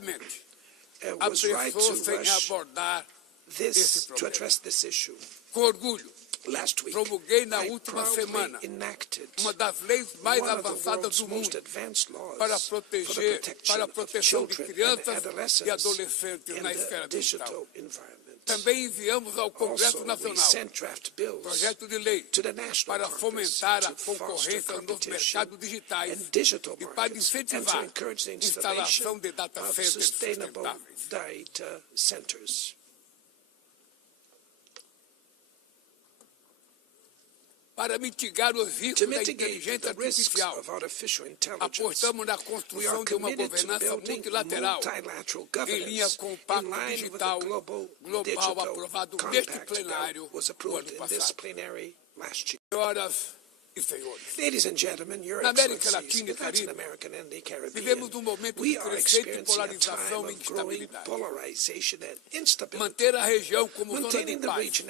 corretamente apressou sem abordar esse problema. Com orgulho, promulguei na última semana uma das leis mais avançadas do mundo para a proteção de crianças e adolescentes na esfera digital. Também enviamos ao Congresso Nacional projeto de lei para fomentar a concorrência nos mercados digitais e para incentivar a instalação de data centers sustentáveis. Para mitigar os riscos da inteligência artificial, apostamos na construção de uma governança multilateral em linha com o Pacto Digital Global aprovado neste plenário no ano passado. Senhoras e senhores, na América Latina e Caribe, vivemos um momento de crescente polarização e instabilidade. Manter a região como zona de paz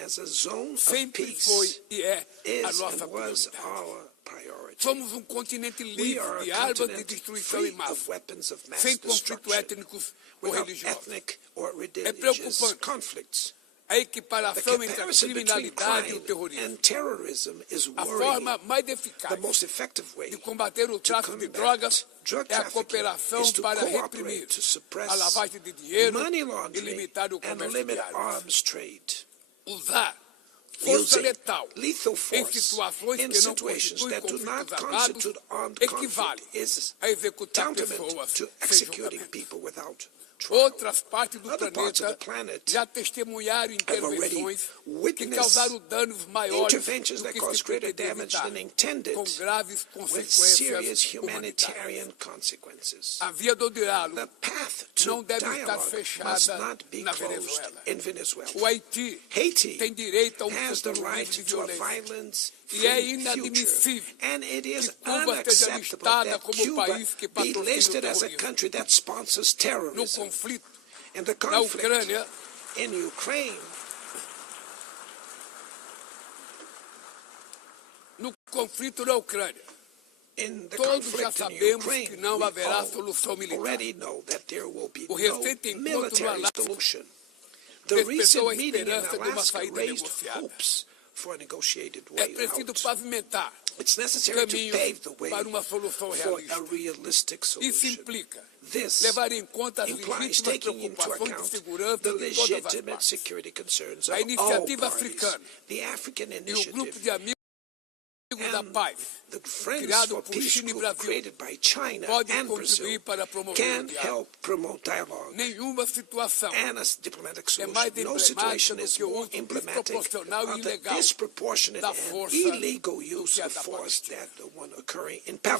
sempre foi e é a nossa prioridade. Somos um continente livre de armas de destruição em massa, sem conflitos étnicos ou religiosos. É preocupante a equiparação entre a criminalidade e o terrorismo. A forma mais eficaz de combater o tráfico de drogas é a cooperação para reprimir a lavagem de dinheiro e limitar o comércio de armas. Usar força letal em situações que não constituem conflitos armados equivale a executar pessoas sem julgamento. Outras partes do planeta já testemunharam intervenções que causaram danos maiores do que se pretendia evitar, com graves consequências humanitárias. A via do diálogo não deve estar fechada na Venezuela. O Haiti tem direito a um futuro livre de violência. E é inadmissível que Cuba esteja listada como o país que patrocina o terrorismo. No conflito na Ucrânia, todos já sabemos que não haverá solução militar. O recente encontro no Alasca despertou a esperança de uma saída negociada. É preciso pavimentar caminhos para uma solução realista. Isso implica levar em conta as legítimas preocupações de segurança de todas as partes. A iniciativa africana e o grupo de amigos da paz, criado por China e Brasil, pode contribuir para promover o diálogo. Nenhuma situação é mais emblemática do que o uso desproporcional e ilegal da força do que a da Palestina.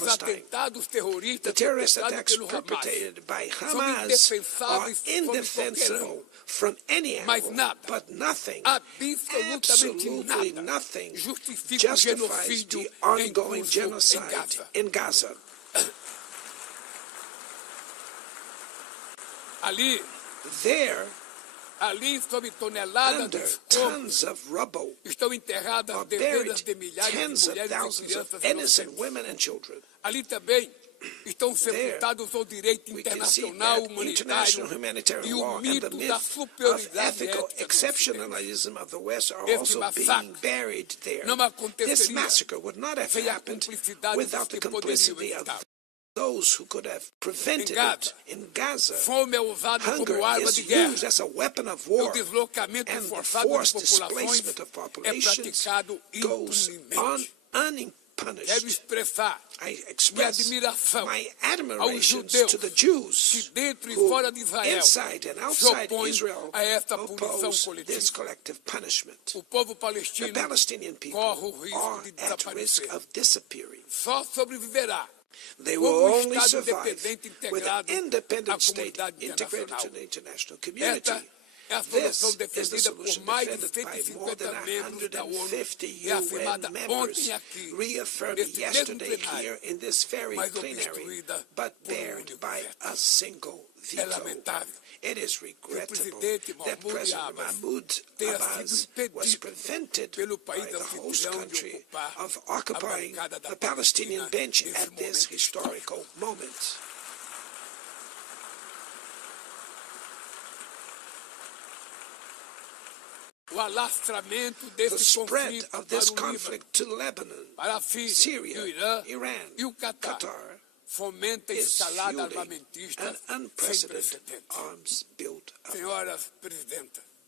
Os atentados terroristas perpetrados pelo Hamas são indefensáveis sob qualquer ângulo. Mas nada, absolutamente nada, justifica o genocídio em Gaza. Ali, sob toneladas de escombros, estão enterradas dezenas de milhares de mulheres e crianças inocentes. Ali também estão sepultados o direito internacional humanitário e o mito da superioridade ética. Esse massacre não aconteceria sem a cumplicidade dos que poderiam evitar. Em Gaza, fome é usada como arma de guerra. O deslocamento forçado de populações é praticado impunemente. Deve expressar minha admiração aos judeus que dentro e fora de Israel se opõem a esta punição coletiva. O povo palestino corre o risco de desaparecer. Só sobreviverá como um Estado independente integrado à comunidade internacional. Esta é a solução defendida por mais de 150 membros da ONU e afirmada ontem aqui, neste mesmo plenário, mas obstruída por um veto. É lamentável que o presidente Mahmoud tenha sido impedido pelo país anfitrião de ocupar a bancada da Palestina nesse momento histórico. the spread of this conflict to Lebanon, Syria, Iran, Qatar is fueling an unprecedented arms build-up.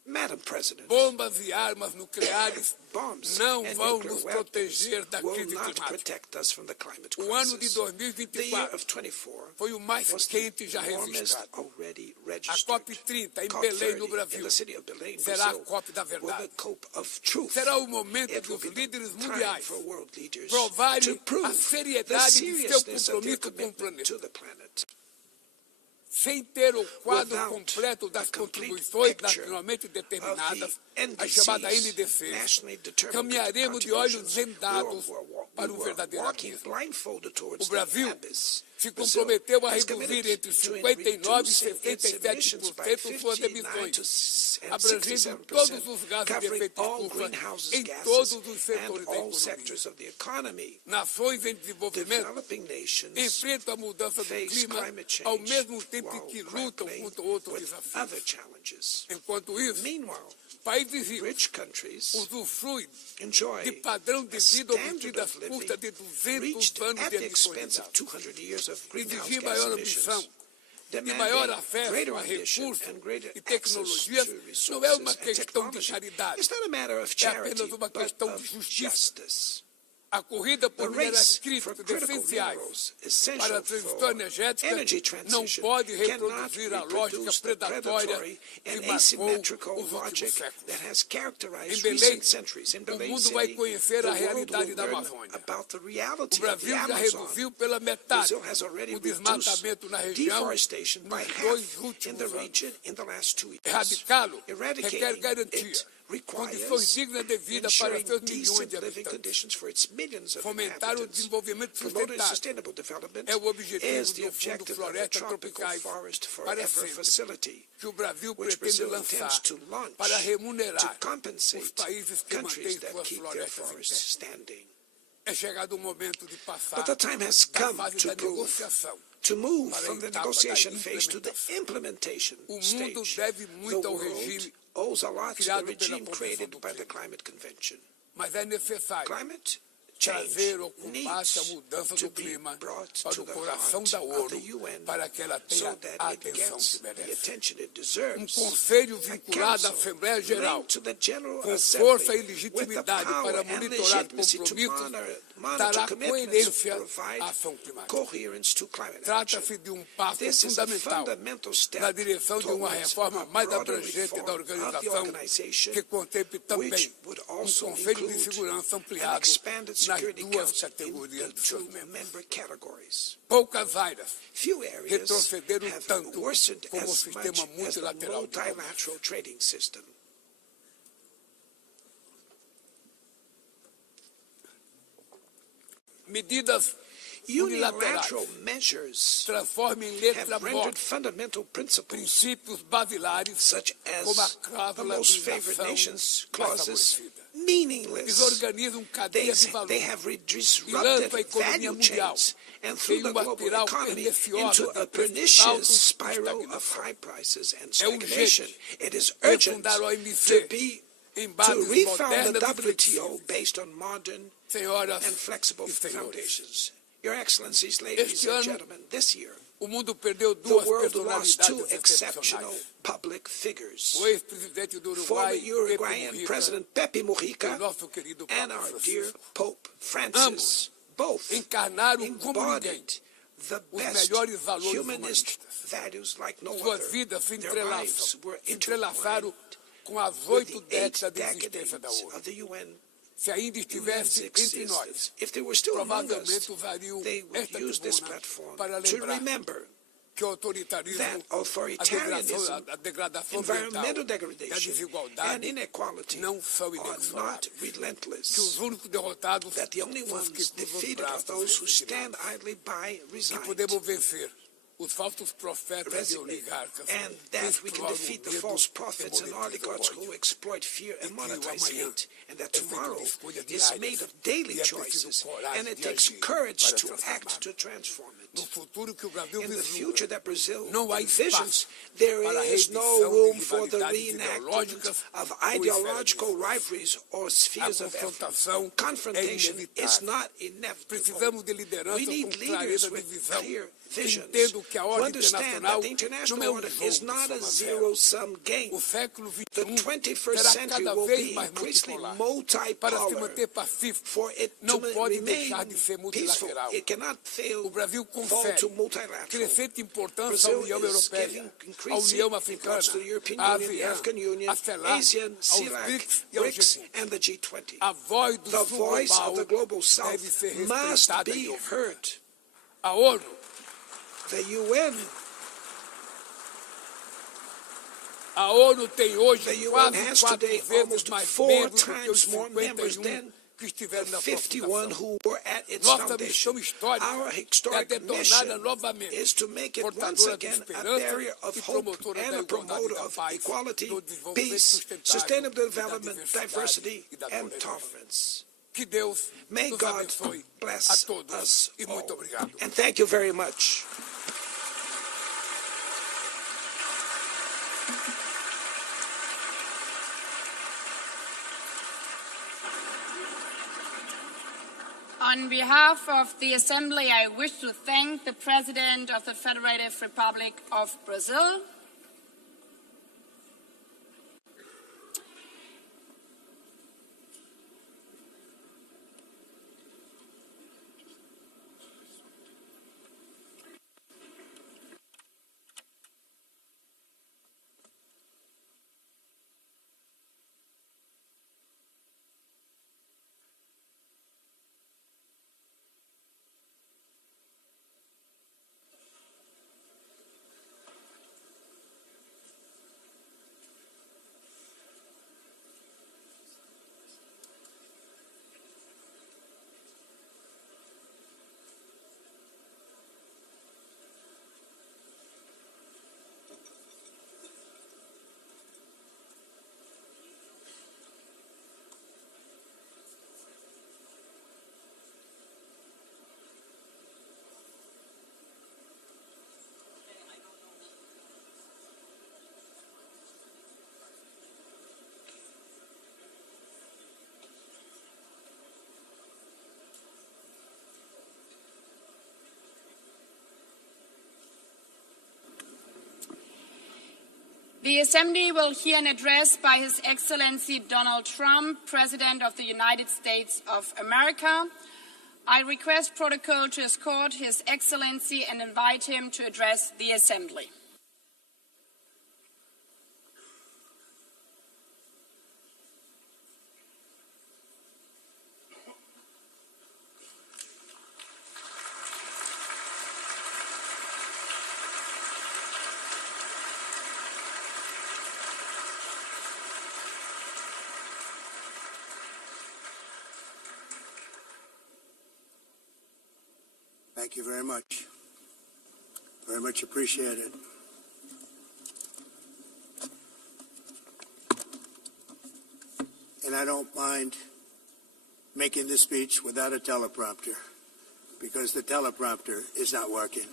Madam President, bombas e armas nucleares bombs não and vão nuclear nos weapons proteger da will crise not climática. protect us from the climate O ano de crisis. The year 2024 of 24 foi o mais was quente the já warmest registrado. already A registered. COP30 em COP Belém, no 30 in Brasil, the city of Belém, será a Brazil, COP da was the verdade. COP of truth. Será o momento It will dos be líderes the time mundiais for world leaders provarem to prove a the seriedade de seu seriousness of their compromisso com o commitment to planeta. the planet. Sem ter o quadro Without completo das a complete contribuições picture nacionalmente determinadas, of the a chamada NDCs, NDC, nationally determined caminharemos de olhos contributions, vendados para we um were verdadeiro walking abismo. blindfolded towards O Brasil the abyss. se Brazil comprometeu a has reduzir committed entre to 59% e reducing its emissions by 67% suas 59 to emissões, and abrangendo 67%, todos os gases de covering efeito all estufa greenhouse em gases todos os and setores da all economia. sectors of the economy. Nações em desenvolvimento Developing nations enfrentam a mudança do face clima climate change ao mesmo tempo while que lutam grappling contra outros with desafios. other challenges. Enquanto isso, Meanwhile, países ricos rich countries usufruem enjoy de padrão de a vida standard obtido às of living custas de 200 reached anos at de the emissões de expense of gases. 200 years of greenhouse Exigir gas maior emissions. ambição e maior Demanding acesso greater a ambition recursos and greater e access tecnologias to não é resources uma and questão de technology. caridade, It's not a matter of é charity, apenas uma but questão of de justiça. justice. A corrida The por minérios race for críticos critical essenciais minerals para essential a transição for energética energy não transition pode cannot reproduzir a lógica reproduce the predatória predatory que and marcou asymmetrical os últimos logic séculos. that has characterized Em Belém, recent centuries. In o Belém mundo vai City, conhecer the a world realidade will da learn Amazônia. about the O reality of the Brasil já Amazon. reduziu pela metade Brazil has already o reduced desmatamento na região deforestation by nos half 2 in the últimos anos. region in the last 2 years. Erradicá-lo requer Eradicating garantia, it condições requires dignas de vida para ensuring seus milhões decent de living habitantes. conditions for its millions of Fomentar o inhabitants. desenvolvimento Promoting sustentável sustainable development é o objetivo is the do Fundo objective of the Florestas Tropical Tropicais Forest para Forever sempre, Facility, que o Brasil which pretende Brazil lançar intends to launch para to remunerar compensate os países que countries mantêm that suas keep their florestas em forests pé. standing. É chegado o momento de passar But the time has da come fase to da prove, negociação. to move para a from the etapa da negotiation phase to the implementação. implementation O mundo stage. deve The muito ao world regime, owes a lot to the criado pela regime Convenção created do by the Clima. Climate Convention. mas é necessário Climate change trazer ao combate a needs mudança to do be clima brought para to o the coração heart da of ONU, the UN para que ela so tenha that a it atenção gets que the merece. attention it deserves. Conselho A vinculado à council Assembleia Geral, linked to the General com Assembly força e with the legitimidade power para and monitorar legitimacy to compromissos, monitor dará commitments, coerência provide à ação climática. coherence to climate action. Trata-se de um passo This is a fundamental fundamental step na direção de uma towards reforma a mais broader abrangente da reform of the organização, organization, que contemple também which would also Conselho de include Segurança an ampliado expanded nas Security duas Council categorias in de seus two membros. member categories. Poucas áreas Few areas retrocederam have tanto worsened como o as sistema much as the multilateral de comércio. multilateral trading system. Medidas Unilateral unilaterais measures transformam em letra have rendered morta fundamental principles princípios basilares such como a as the cláusula most de favored nação nations mais clauses favorecida. meaningless. Desorganizam cadeias de valor They have e disrupted lançam a economia value mundial chains and em through the uma global espiral economy perniciosa into de a preços pernicious altos e spiral of estagnação. high prices and É urgente stagnation. It is urgent refundar o to OMC em to bases refound the modernas e WTO flexíveis. based on modern Senhoras and flexible e senhores, foundations. Your Excellencies, ladies este and ano gentlemen, this year, o mundo perdeu the duas world lost two personalidades exceptional excepcionais. public figures. O ex-presidente do Former Uruguai, Pepe Uruguayan Mujica, President Pepe e o Mujica nosso querido and Papa our dear Francisco. Pope Francis, both Encarnaram como ninguém embodied the os best melhores valores humanist humanistas. values like no Suas other. vidas se Their lives entrelaçam, were se entrelaçaram intertwined com as with 8 the 8 décadas de existência da decades ONU. of the UN. Se ainda estivesse entre nós, Existence. If they were still among us, provavelmente usariam they would esta use this tribuna platform para to lembrar remember que o autoritarismo, that a authoritarianism, degradação ambiental environmental e a degradation, and desigualdade inequality não são are not inexoráveis. Que relentless, os únicos derrotados that the only são os que ones cruzam os defeated are braços those who stand resignados. idly by, Que resigned. podemos vencer os falsos profetas e oligarcas, and that we can defeat the false prophets and oligarchs who exploit fear and monetize hate, and that tomorrow is made of daily choices, and it takes courage to act to transform it. In the future that Brazil envisions, there is no room for the reenactment of ideological rivalries or spheres of influence. Confrontation is not inevitable. We need leaders with clear visions who understand that the international order is not a zero-sum game. The 21st century will be increasingly multipolar. For it to remain peaceful, it cannot fall to multilateral. Brazil is giving increasing importance to the European Union, the African Union, ASEAN, CELAC, BRICS, and the G20. The voice of the Global South must be heard. The UN has today almost 4 times more members than the 51 who were at its foundation. Our historic mission is to make it once again a barrier of hope and a promoter of equality, peace, sustainable development, diversity, and tolerance. May God bless us all. And thank you very much. On behalf of the Assembly, I wish to thank the President of the Federative Republic of Brazil, the Assembly will hear an address by His Excellency Donald Trump, President of the United States of America. I request protocol to escort His Excellency and invite him to address the Assembly. Thank you very much. Very much appreciated. And I don't mind making this speech without a teleprompter, because the teleprompter is not working.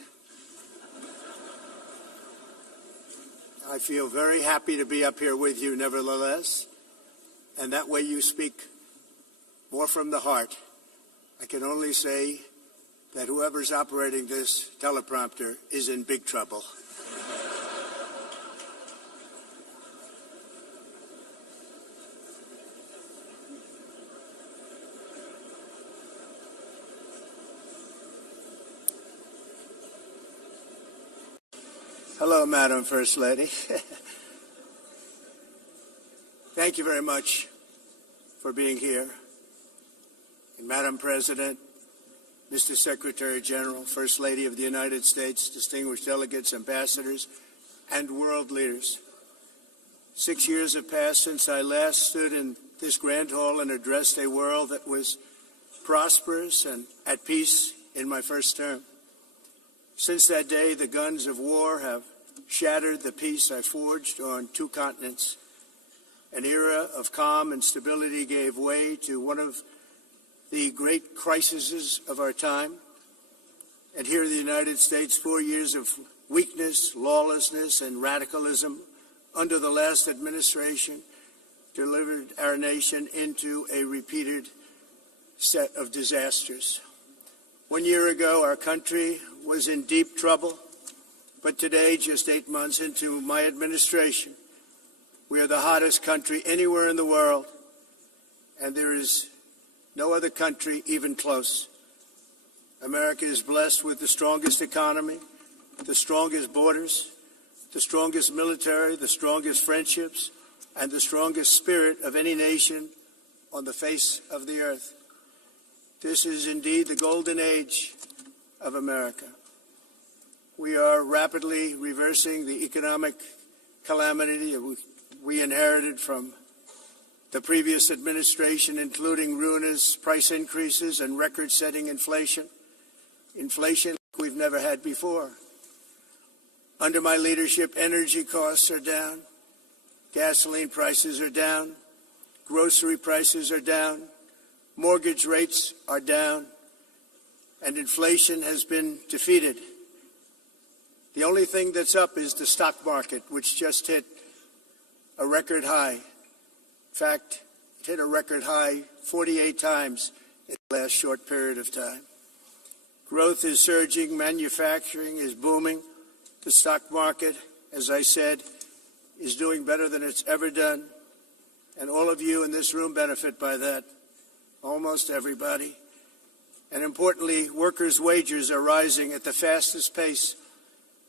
I feel very happy to be up here with you nevertheless, and that way you speak more from the heart. I can only say that whoever's operating this teleprompter is in big trouble. Hello, Madam First Lady. Thank you very much for being here. And Madam President, Mr. Secretary General, First Lady of the United States, distinguished delegates, ambassadors, and world leaders. 6 years have passed since I last stood in this grand hall and addressed a world that was prosperous and at peace in my first term. Since that day, the guns of war have shattered the peace I forged on 2 continents. An era of calm and stability gave way to one of the great crises of our time. And here in the United States, 4 years of weakness, lawlessness, and radicalism under the last administration delivered our nation into a repeated set of disasters. 1 year ago, our country was in deep trouble, but today, just 8 months into my administration, we are the hottest country anywhere in the world, and there is no other country even close. America is blessed with the strongest economy, the strongest borders, the strongest military, the strongest friendships, and the strongest spirit of any nation on the face of the earth. This is indeed the golden age of America. We are rapidly reversing the economic calamity we inherited from the previous administration, including ruinous price increases and record-setting inflation. Inflation like we've never had before. Under my leadership, energy costs are down, gasoline prices are down, grocery prices are down, mortgage rates are down, and inflation has been defeated. The only thing that's up is the stock market, which just hit a record high. In fact, it hit a record high 48 times in the last short period of time. Growth is surging, manufacturing is booming. The stock market, as I said, is doing better than it's ever done. And all of you in this room benefit by that, almost everybody. And importantly, workers' wages are rising at the fastest pace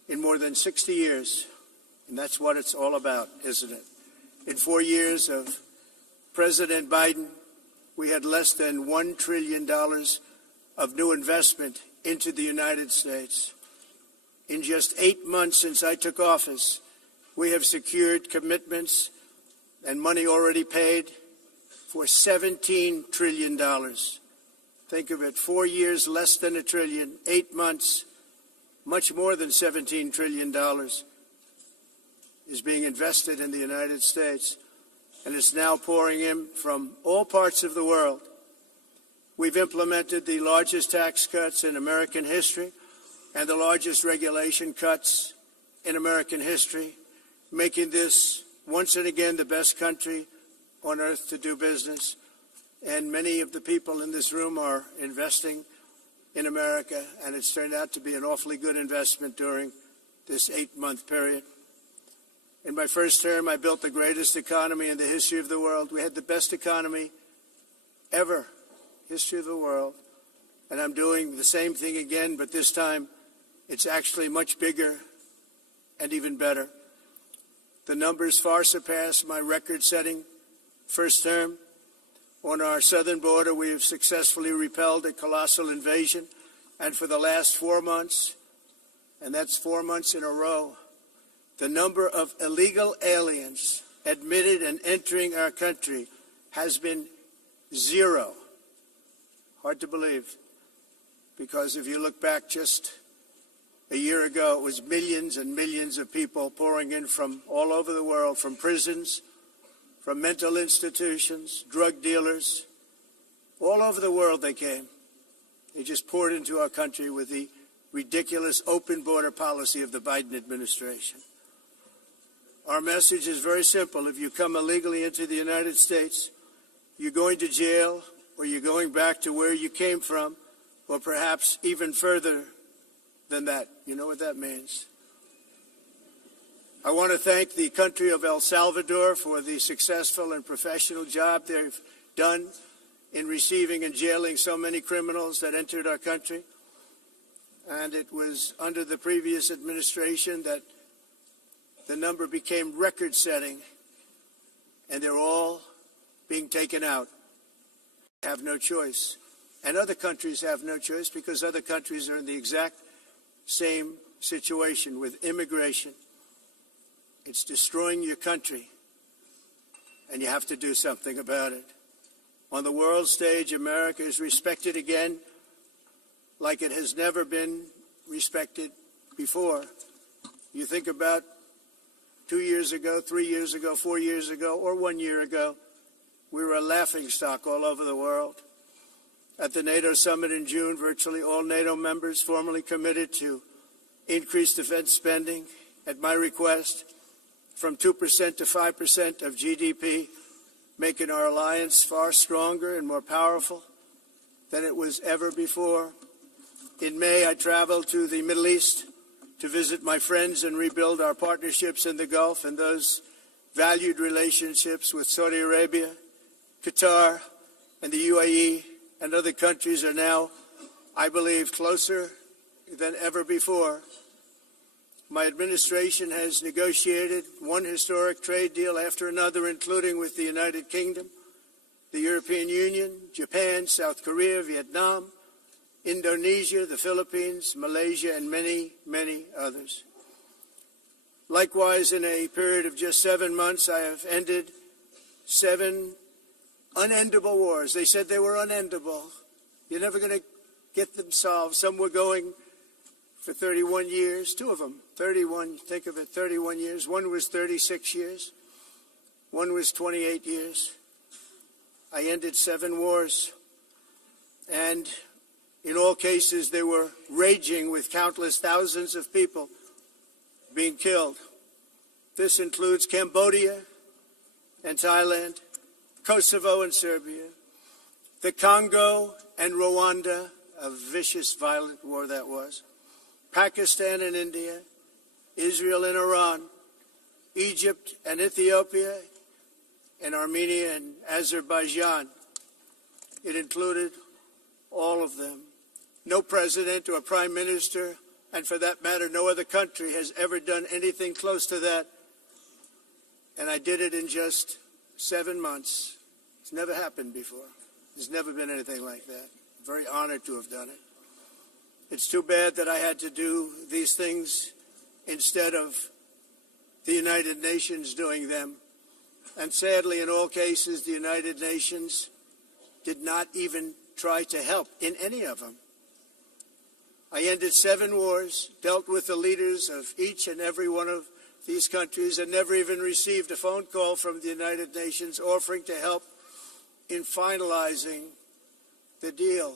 in more than 60 years. And that's what it's all about, isn't it? In 4 years of President Biden, we had less than $1 trillion of new investment into the United States. In just 8 months since I took office, we have secured commitments and money already paid for $17 trillion. Think of it, 4 years, less than $1 trillion, 8 months, much more than $17 trillion is being invested in the United States, and it's now pouring in from all parts of the world. We've implemented the largest tax cuts in American history and the largest regulation cuts in American history, making this once and again the best country on earth to do business. And many of the people in this room are investing in America, and it's turned out to be an awfully good investment during this 8-month period. In my first term, I built the greatest economy in the history of the world. We had the best economy ever, history of the world. And I'm doing the same thing again, but this time it's actually much bigger and even better. The numbers far surpass my record-setting first term. On our southern border, we have successfully repelled a colossal invasion. And for the last 4 months, and that's 4 months in a row, the number of illegal aliens admitted and entering our country has been 0. Hard to believe, because if you look back just a year ago, it was millions and millions of people pouring in from all over the world, from prisons, from mental institutions, drug dealers. All over the world they came. They just poured into our country with the ridiculous open border policy of the Biden administration. Our message is very simple. If you come illegally into the United States, you're going to jail, or you're going back to where you came from, or perhaps even further than that. You know what that means. I want to thank the country of El Salvador for the successful and professional job they've done in receiving and jailing so many criminals that entered our country. And it was under the previous administration that the number became record-setting, and they're all being taken out. They have no choice. And other countries have no choice, because other countries are in the exact same situation with immigration. It's destroying your country, and you have to do something about it. On the world stage, America is respected again like it has never been respected before. You think about 2 years ago, 3 years ago, 4 years ago, or 1 year ago, we were a laughingstock all over the world. At the NATO summit in June, virtually all NATO members formally committed to increase defense spending at my request from 2% to 5% of GDP, making our alliance far stronger and more powerful than it was ever before. In May, I traveled to the Middle East to visit my friends and rebuild our partnerships in the Gulf and those valued relationships with Saudi Arabia, Qatar, and the UAE and other countries are now, I believe, closer than ever before. My administration has negotiated one historic trade deal after another, including with the United Kingdom, the European Union, Japan, South Korea, Vietnam, Indonesia, the Philippines, Malaysia, and many, many others. Likewise, in a period of just 7 months, I have ended 7 unendable wars. They said they were unendable. You're never going to get them solved. Some were going for 31 years, 2 of them, 31, think of it, 31 years. One was 36 years. One was 28 years. I ended 7 wars. And in all cases, they were raging with countless thousands of people being killed. This includes Cambodia and Thailand, Kosovo and Serbia, the Congo and Rwanda, a vicious, violent war that was, Pakistan and India, Israel and Iran, Egypt and Ethiopia, and Armenia and Azerbaijan. It included all of them. No president or prime minister, and for that matter, no other country has ever done anything close to that. And I did it in just 7 months. It's never happened before. There's never been anything like that. I'm very honored to have done it. It's too bad that I had to do these things instead of the United Nations doing them. And sadly, in all cases, the United Nations did not even try to help in any of them. I ended 7 wars, dealt with the leaders of each and every one of these countries, and never even received a phone call from the United Nations offering to help in finalizing the deal.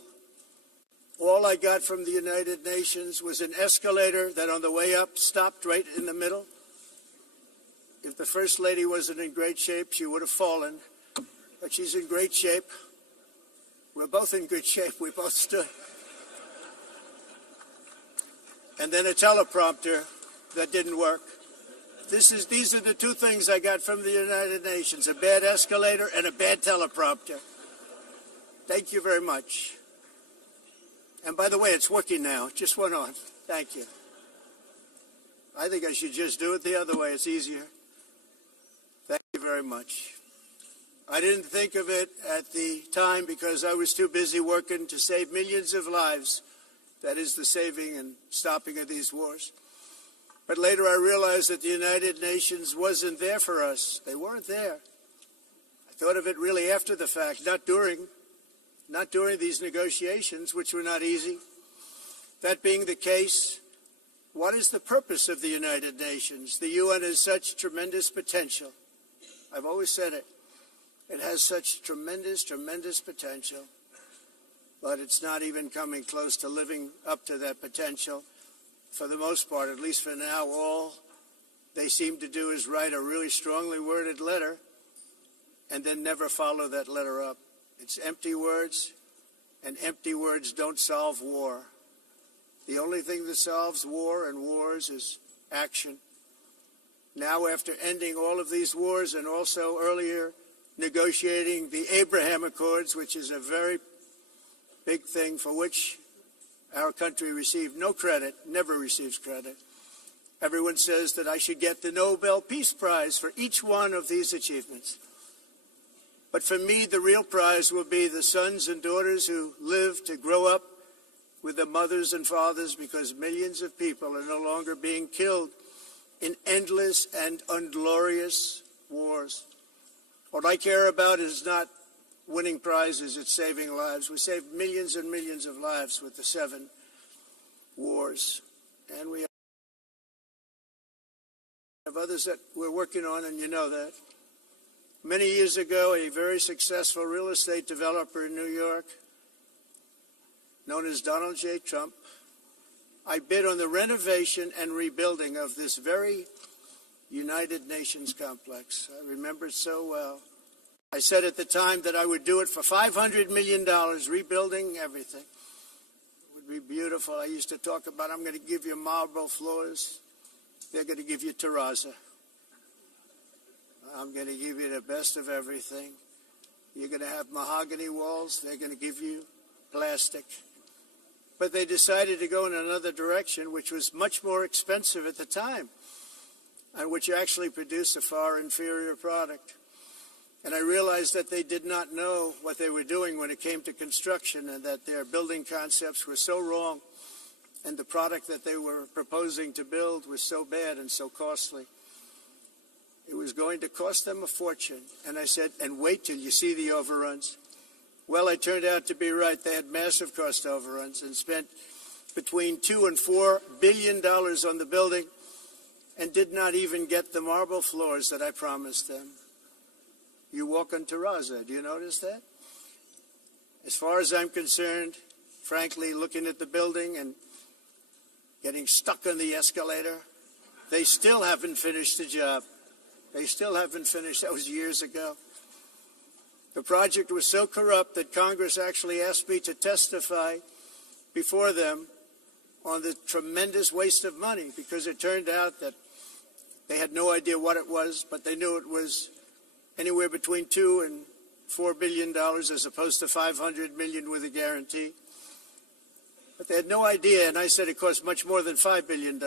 All I got from the United Nations was an escalator that on the way up stopped right in the middle. If the First Lady wasn't in great shape, she would have fallen. But she's in great shape. We're both in good shape. We both stood. And then a teleprompter that didn't work. These are the 2 things I got from the United Nations, a bad escalator and a bad teleprompter. Thank you very much. And by the way, it's working now. It just went on. Thank you. I think I should just do it the other way. It's easier. Thank you very much. I didn't think of it at the time because I was too busy working to save millions of lives. That is the saving and stopping of these wars. But later I realized that the United Nations wasn't there for us. They weren't there. I thought of it really after the fact, not during these negotiations, which were not easy. That being the case, what is the purpose of the United Nations? The UN has such tremendous potential. I've always said it. It has such tremendous, tremendous potential. But it's not even coming close to living up to that potential. For the most part, at least for now, all they seem to do is write a really strongly worded letter and then never follow that letter up. It's empty words, and empty words don't solve war. The only thing that solves war and wars is action. Now, after ending all of these wars and also earlier negotiating the Abraham Accords, which is a very big thing for which our country received no credit, never receives credit. Everyone says that I should get the Nobel Peace Prize for each one of these achievements. But for me, the real prize will be the sons and daughters who live to grow up with the mothers and fathers, because millions of people are no longer being killed in endless and unglorious wars. What I care about is not winning prizes, it's saving lives. We saved millions and millions of lives with the 7 wars, and we have others that we're working on, and you know that. Many years ago, a very successful real estate developer in New York, known as Donald J. Trump, I bid on the renovation and rebuilding of this very United Nations complex. I remember it so well. I said at the time that I would do it for $500 million, rebuilding everything. It would be beautiful. I used to talk about, I'm going to give you marble floors. They're going to give you terrazzo. I'm going to give you the best of everything. You're going to have mahogany walls. They're going to give you plastic. But they decided to go in another direction, which was much more expensive at the time, and which actually produced a far inferior product. And I realized that they did not know what they were doing when it came to construction, and that their building concepts were so wrong, and the product that they were proposing to build was so bad and so costly. It was going to cost them a fortune. And I said, and wait till you see the overruns. Well, I turned out to be right. They had massive cost overruns and spent between $2 and $4 billion on the building and did not even get the marble floors that I promised them. You walk on terrazzo. Do you notice that? As far as I'm concerned, frankly, looking at the building and getting stuck on the escalator, they still haven't finished the job. They still haven't finished. That was years ago. The project was so corrupt that Congress actually asked me to testify before them on the tremendous waste of money, because it turned out that they had no idea what it was, but they knew it was anywhere between $2 and $4 billion as opposed to $500 million with a guarantee. But they had no idea, and I said it cost much more than $5 billion.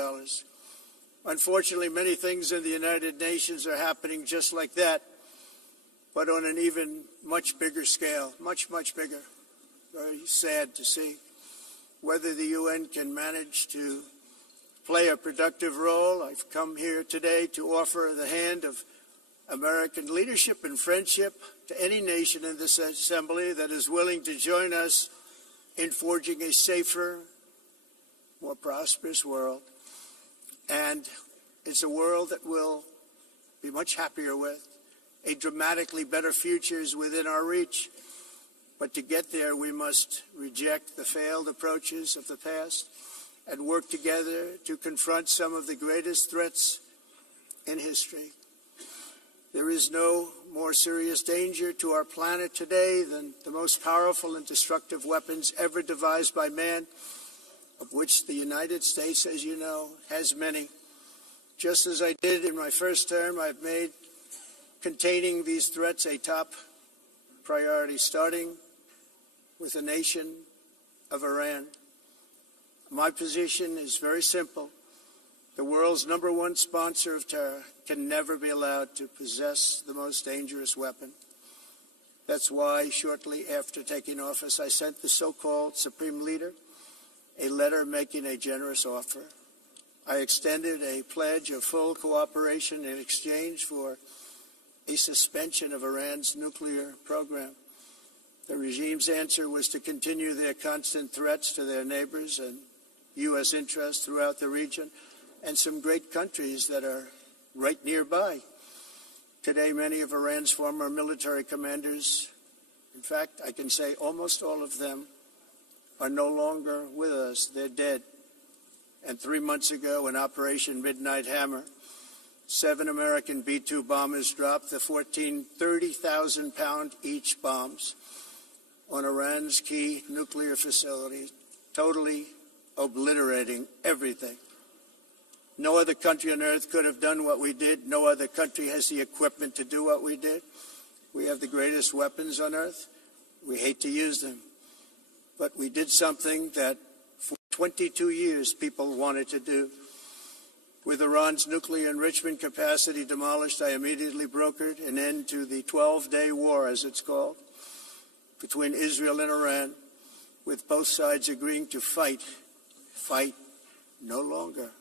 Unfortunately, many things in the United Nations are happening just like that, but on an even much bigger scale, much, much bigger. Very sad to see. Whether the UN can manage to play a productive role, I've come here today to offer the hand of American leadership and friendship to any nation in this assembly that is willing to join us in forging a safer, more prosperous world. And it's a world that we'll be much happier with. A dramatically better future is within our reach. But to get there, we must reject the failed approaches of the past and work together to confront some of the greatest threats in history. There is no more serious danger to our planet today than the most powerful and destructive weapons ever devised by man, of which the United States, as you know, has many. Just as I did in my first term, I've made containing these threats a top priority, starting with the nation of Iran. My position is very simple. The world's #1 sponsor of terror can never be allowed to possess the most dangerous weapon. That's why shortly after taking office, I sent the so-called Supreme Leader a letter making a generous offer. I extended a pledge of full cooperation in exchange for a suspension of Iran's nuclear program. The regime's answer was to continue their constant threats to their neighbors and U.S. interests throughout the region and some great countries that are right nearby. Today, many of Iran's former military commanders, in fact, I can say almost all of them, are no longer with us. They're dead. And 3 months ago, in Operation Midnight Hammer, 7 American B-2 bombers dropped the 14 30,000-pound each bombs on Iran's key nuclear facility, totally obliterating everything. No other country on earth could have done what we did. No other country has the equipment to do what we did. We have the greatest weapons on earth. We hate to use them. But we did something that for 22 years people wanted to do. With Iran's nuclear enrichment capacity demolished, I immediately brokered an end to the 12-day war, as it's called, between Israel and Iran, with both sides agreeing to fight no longer.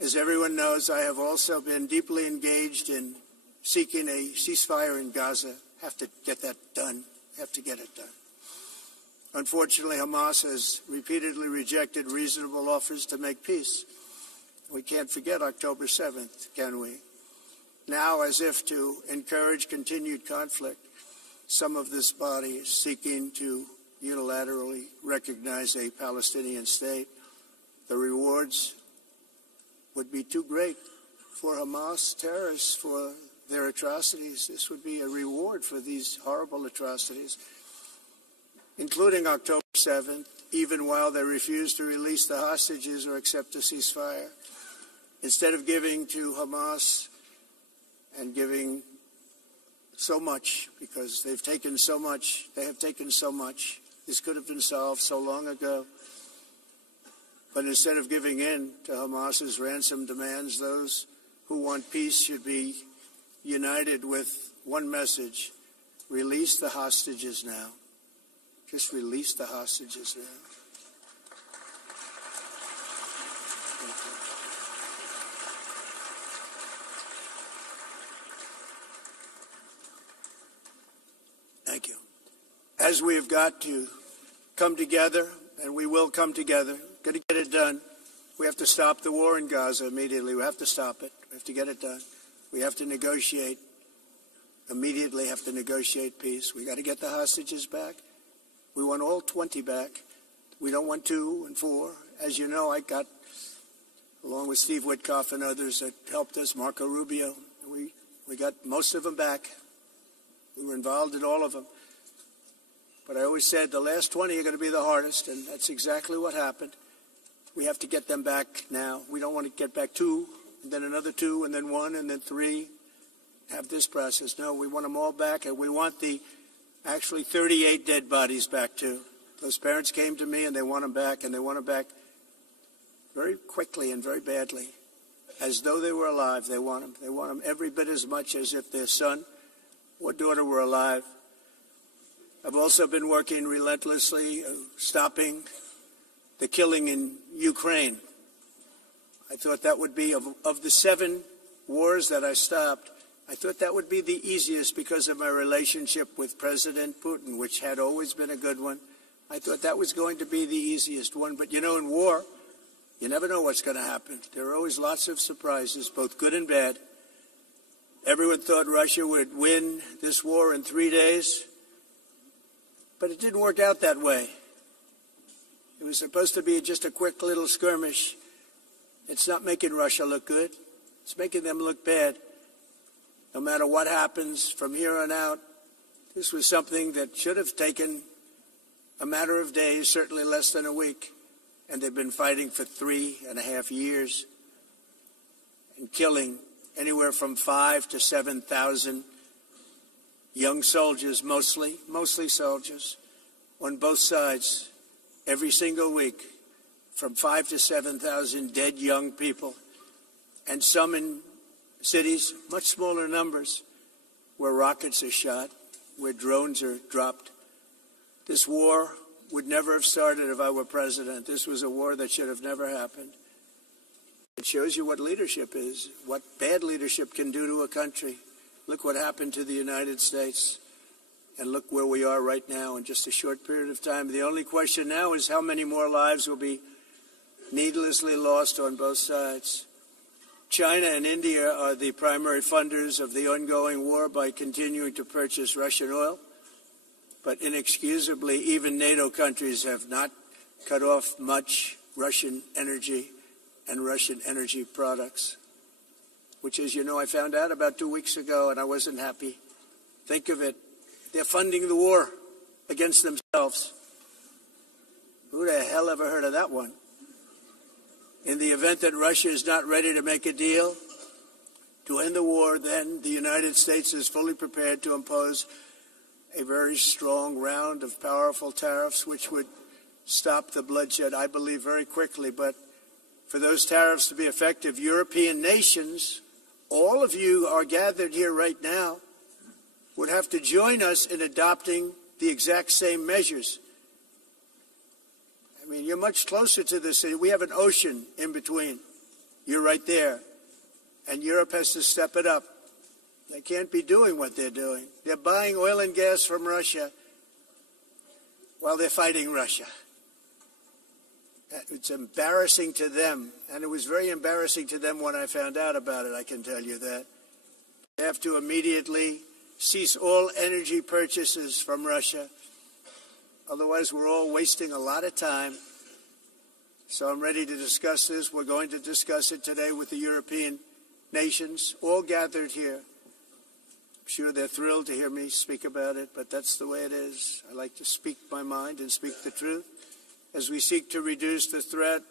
As everyone knows, I have also been deeply engaged in seeking a ceasefire in Gaza. Have to get that done. Have to get it done. Unfortunately, Hamas has repeatedly rejected reasonable offers to make peace. We can't forget October 7th, can we? Now, as if to encourage continued conflict, some of this body is seeking to unilaterally recognize a Palestinian state. The rewards would be too great for Hamas terrorists for their atrocities. This would be a reward for these horrible atrocities, including October 7th, even while they refuse to release the hostages or accept a ceasefire. Instead of giving to Hamas and giving so much, because they've taken so much, they have taken so much. This could have been solved so long ago. But instead of giving in to Hamas's ransom demands, those who want peace should be united with one message: release the hostages now. Just release the hostages now. Thank you. As we have got to come together, and we will come together, got to get it done. We have to stop the war in Gaza immediately. We have to stop it. We have to get it done. We have to negotiate. Immediately have to negotiate peace. We got to get the hostages back. We want all 20 back. We don't want 2 and 4. As you know, I got, along with Steve Witkoff and others that helped us, Marco Rubio, we got most of them back. We were involved in all of them. But I always said the last 20 are going to be the hardest, and that's exactly what happened. We have to get them back now. We don't want to get back 2, and then another 2, and then 1, and then 3. Have this process. No, we want them all back, and we want the actually 38 dead bodies back too. Those parents came to me, and they want them back, and they want them back very quickly and very badly. As though they were alive, they want them. They want them every bit as much as if their son or daughter were alive. I've also been working relentlessly, stopping the killing in Ukraine. I thought that would be, of the 7 wars that I stopped, I thought that would be the easiest because of my relationship with President Putin, which had always been a good one. I thought that was going to be the easiest one. But, you know, in war, you never know what's going to happen. There are always lots of surprises, both good and bad. Everyone thought Russia would win this war in 3 days, but it didn't work out that way. It was supposed to be just a quick little skirmish. It's not making Russia look good. It's making them look bad. No matter what happens from here on out, this was something that should have taken a matter of days, certainly less than a week. And they've been fighting for 3.5 years and killing anywhere from 5,000 to 7,000 young soldiers, mostly soldiers, on both sides, every single week, from 5,000 to 7,000 dead young people, and some in cities, much smaller numbers, where rockets are shot, where drones are dropped. This war would never have started if I were president. This was a war that should have never happened. It shows you what leadership is, what bad leadership can do to a country. Look what happened to the United States, and look where we are right now in just a short period of time. The only question now is how many more lives will be needlessly lost on both sides. China and India are the primary funders of the ongoing war by continuing to purchase Russian oil. But inexcusably, even NATO countries have not cut off much Russian energy and Russian energy products, which, as you know, I found out about 2 weeks ago, and I wasn't happy. Think of it. They're funding the war against themselves. Who the hell ever heard of that one? In the event that Russia is not ready to make a deal to end the war, then the United States is fully prepared to impose a very strong round of powerful tariffs, which would stop the bloodshed, I believe, very quickly. But for those tariffs to be effective, European nations, all of you are gathered here right now, would have to join us in adopting the exact same measures. I mean, you're much closer to this. We have an ocean in between. You're right there. And Europe has to step it up. They can't be doing what they're doing. They're buying oil and gas from Russia while they're fighting Russia. It's embarrassing to them, and it was very embarrassing to them when I found out about it, I can tell you that. They have to immediately cease all energy purchases from Russia. Otherwise, we're all wasting a lot of time. So I'm ready to discuss this. We're going to discuss it today with the European nations, all gathered here. I'm sure they're thrilled to hear me speak about it, but that's the way it is. I like to speak my mind and speak the truth. As we seek to reduce the threat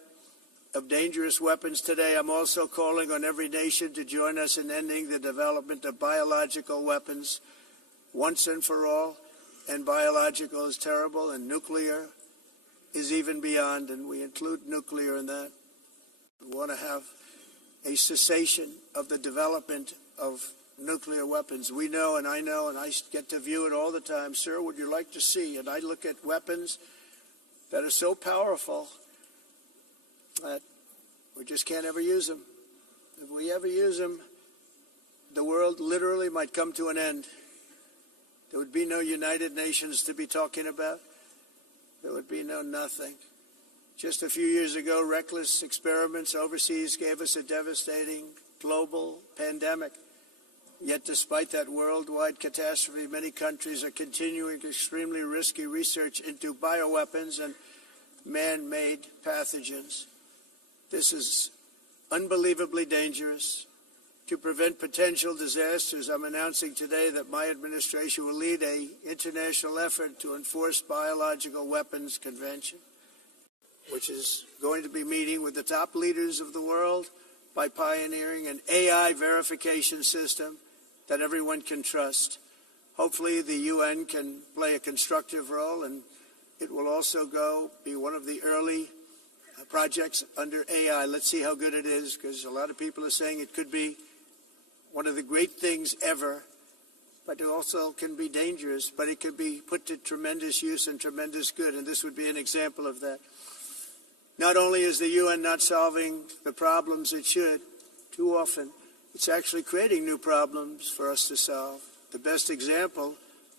of dangerous weapons today, I'm also calling on every nation to join us in ending the development of biological weapons once and for all. And biological is terrible, and nuclear is even beyond, and we include nuclear in that. We want to have a cessation of the development of nuclear weapons. We know, and I get to view it all the time. Sir, would you like to see? And I look at weapons that are so powerful that we just can't ever use them. If we ever use them, the world literally might come to an end. There would be no United Nations to be talking about. There would be no nothing. Just a few years ago, reckless experiments overseas gave us a devastating global pandemic. Yet despite that worldwide catastrophe, many countries are continuing extremely risky research into bioweapons and man-made pathogens. This is unbelievably dangerous. To prevent potential disasters, I'm announcing today that my administration will lead an international effort to enforce biological weapons convention, which is going to be meeting with the top leaders of the world by pioneering an AI verification system that everyone can trust. Hopefully the UN can play a constructive role, and it will also be one of the early projects under AI. Let's see how good it is, because a lot of people are saying it could be one of the great things ever, but it also can be dangerous, but it could be put to tremendous use and tremendous good, and this would be an example of that. Not only is the UN not solving the problems it should, too often, it's actually creating new problems for us to solve. The best example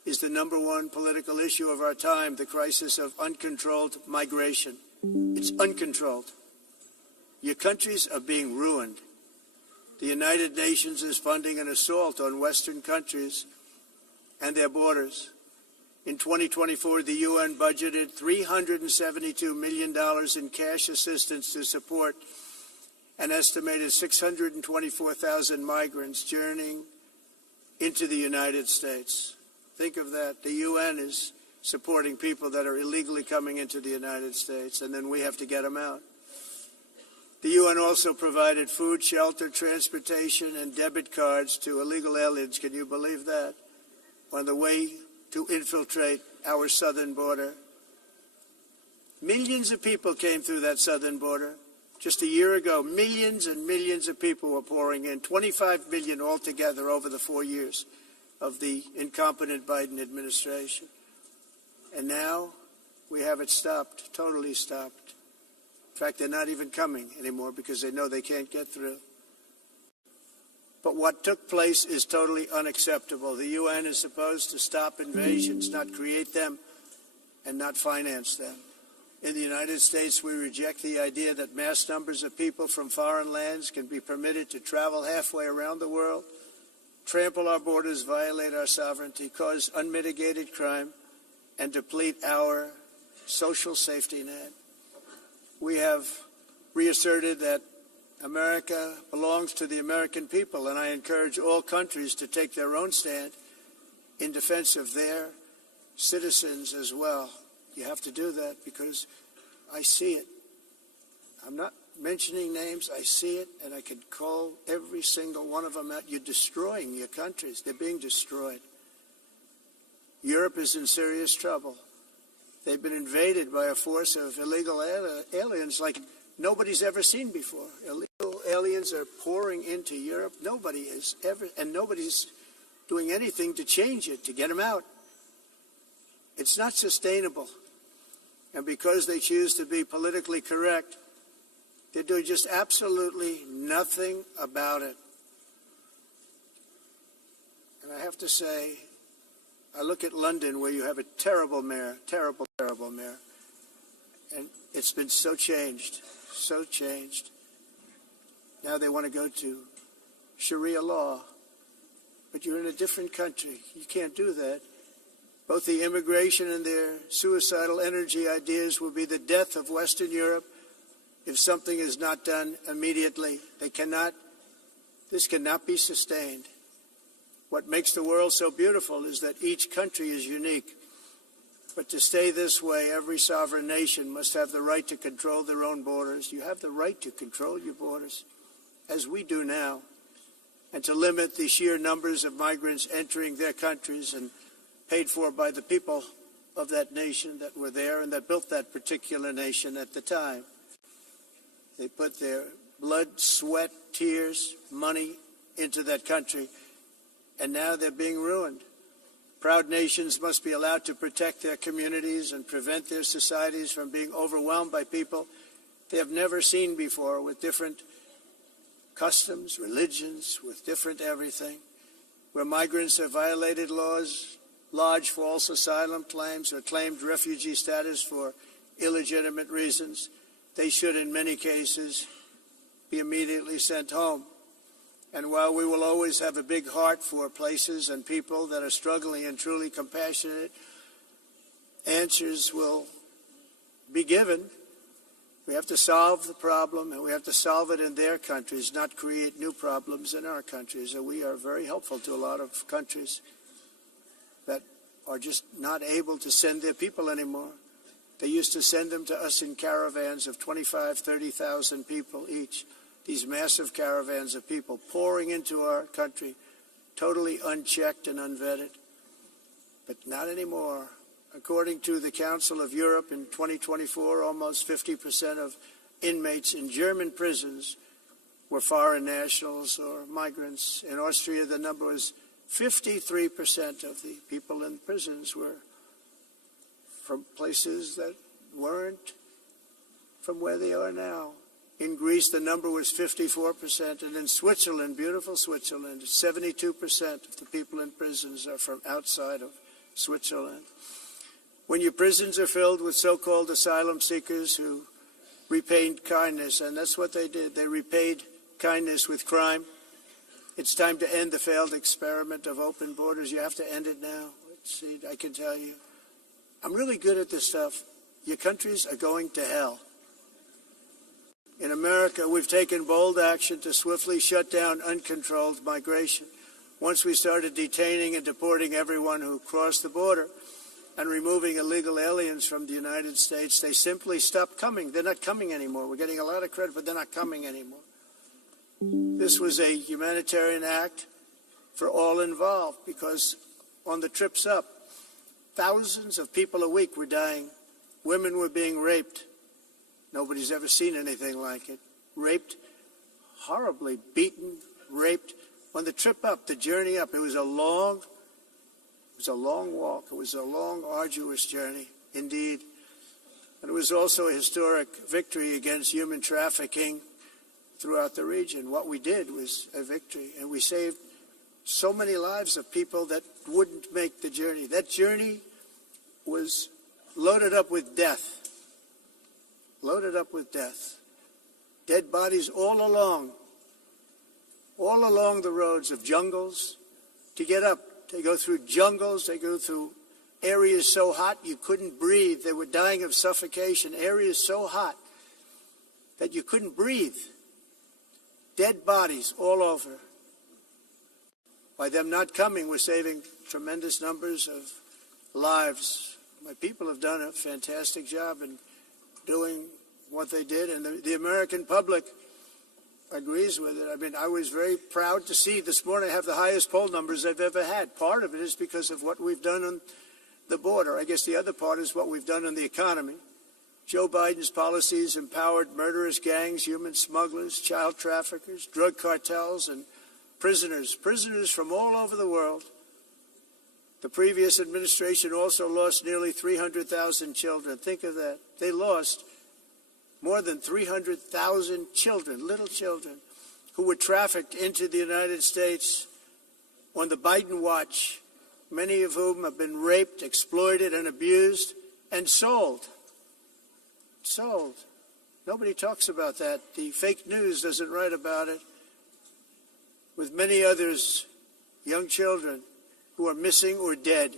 is the number one political issue of our time, the crisis of uncontrolled migration. It's uncontrolled. Your countries are being ruined. The United Nations is funding an assault on Western countries and their borders. In 2024, the UN budgeted $372 million in cash assistance to support an estimated 624,000 migrants journeying into the United States. Think of that. The UN is supporting people that are illegally coming into the United States, and then we have to get them out. The UN also provided food, shelter, transportation, and debit cards to illegal aliens. Can you believe that? On the way to infiltrate our southern border. Millions of people came through that southern border. Just a year ago, millions and millions of people were pouring in, 25 million altogether over the 4 years of the incompetent Biden administration. And now we have it stopped, totally stopped. In fact, they're not even coming anymore because they know they can't get through. But what took place is totally unacceptable. The UN is supposed to stop invasions, not create them, and not finance them. In the United States, we reject the idea that mass numbers of people from foreign lands can be permitted to travel halfway around the world, trample our borders, violate our sovereignty, cause unmitigated crime, and deplete our social safety net. We have reasserted that America belongs to the American people, and I encourage all countries to take their own stand in defense of their citizens as well. You have to do that because I see it. I'm not mentioning names. I see it, and I can call every single one of them out. You're destroying your countries. They're being destroyed. Europe is in serious trouble. They've been invaded by a force of illegal aliens like nobody's ever seen before. Illegal aliens are pouring into Europe. Nobody is ever, and nobody's doing anything to change it, to get them out. It's not sustainable. And because they choose to be politically correct, they're doing just absolutely nothing about it. And I have to say, I look at London, where you have a terrible mayor, terrible mayor, and it's been so changed, so changed. Now they want to go to Sharia law, but you're in a different country. You can't do that. Both the immigration and their suicidal energy ideas will be the death of Western Europe if something is not done immediately. This cannot be sustained. What makes the world so beautiful is that each country is unique. But to stay this way, every sovereign nation must have the right to control their own borders. You have the right to control your borders, as we do now, and to limit the sheer numbers of migrants entering their countries and paid for by the people of that nation that were there and that built that particular nation at the time. They put their blood, sweat, tears, money into that country, and now they're being ruined. Proud nations must be allowed to protect their communities and prevent their societies from being overwhelmed by people they have never seen before, with different customs, religions, with different everything. Where migrants have violated laws, lodged false asylum claims, or claimed refugee status for illegitimate reasons, they should, in many cases, be immediately sent home. And while we will always have a big heart for places and people that are struggling and truly compassionate, answers will be given. We have to solve the problem, and we have to solve it in their countries, not create new problems in our countries. And we are very helpful to a lot of countries that are just not able to send their people anymore. They used to send them to us in caravans of 25,000, 30,000 people each. These massive caravans of people pouring into our country, totally unchecked and unvetted. But not anymore. According to the Council of Europe, in 2024, almost 50% of inmates in German prisons were foreign nationals or migrants. In Austria, the number was 53% of the people in prisons were from places that weren't from where they are now. In Greece, the number was 54%, and in Switzerland, beautiful Switzerland, 72% of the people in prisons are from outside of Switzerland. When your prisons are filled with so-called asylum seekers who repaid kindness, and that's what they did, they repaid kindness with crime, it's time to end the failed experiment of open borders. You have to end it now. See, I can tell you, I'm really good at this stuff. Your countries are going to hell. In America, we've taken bold action to swiftly shut down uncontrolled migration. Once we started detaining and deporting everyone who crossed the border and removing illegal aliens from the United States, they simply stopped coming. They're not coming anymore. We're getting a lot of credit, but they're not coming anymore. This was a humanitarian act for all involved, because on the trips up, thousands of people a week were dying. Women were being raped. Nobody's ever seen anything like it. Raped, horribly beaten, raped. On the trip up, the journey up, it was a long walk. It was a long, arduous journey, indeed. And it was also a historic victory against human trafficking throughout the region. What we did was a victory, and we saved so many lives of people that wouldn't make the journey. That journey was loaded up with death. Loaded up with death. Dead bodies all along the roads of jungles. To get up, they go through jungles, they go through areas so hot you couldn't breathe. They were dying of suffocation, areas so hot that you couldn't breathe. Dead bodies all over. By them not coming, we're saving tremendous numbers of lives. My people have done a fantastic job in doing what they did, and the American public agrees with it. I mean, I was very proud to see this morning I have the highest poll numbers I've ever had. Part of it is because of what we've done on the border. I guess the other part is what we've done on the economy. Joe Biden's policies empowered murderous gangs, human smugglers, child traffickers, drug cartels, and prisoners from all over the world. The previous administration also lost nearly 300,000 children. Think of that. They lost more than 300,000 children, little children, who were trafficked into the United States on the Biden watch. many of whom have been raped, exploited, and abused, and sold. Sold. Nobody talks about that. The fake news doesn't write about it. With many others, young children who are missing or dead.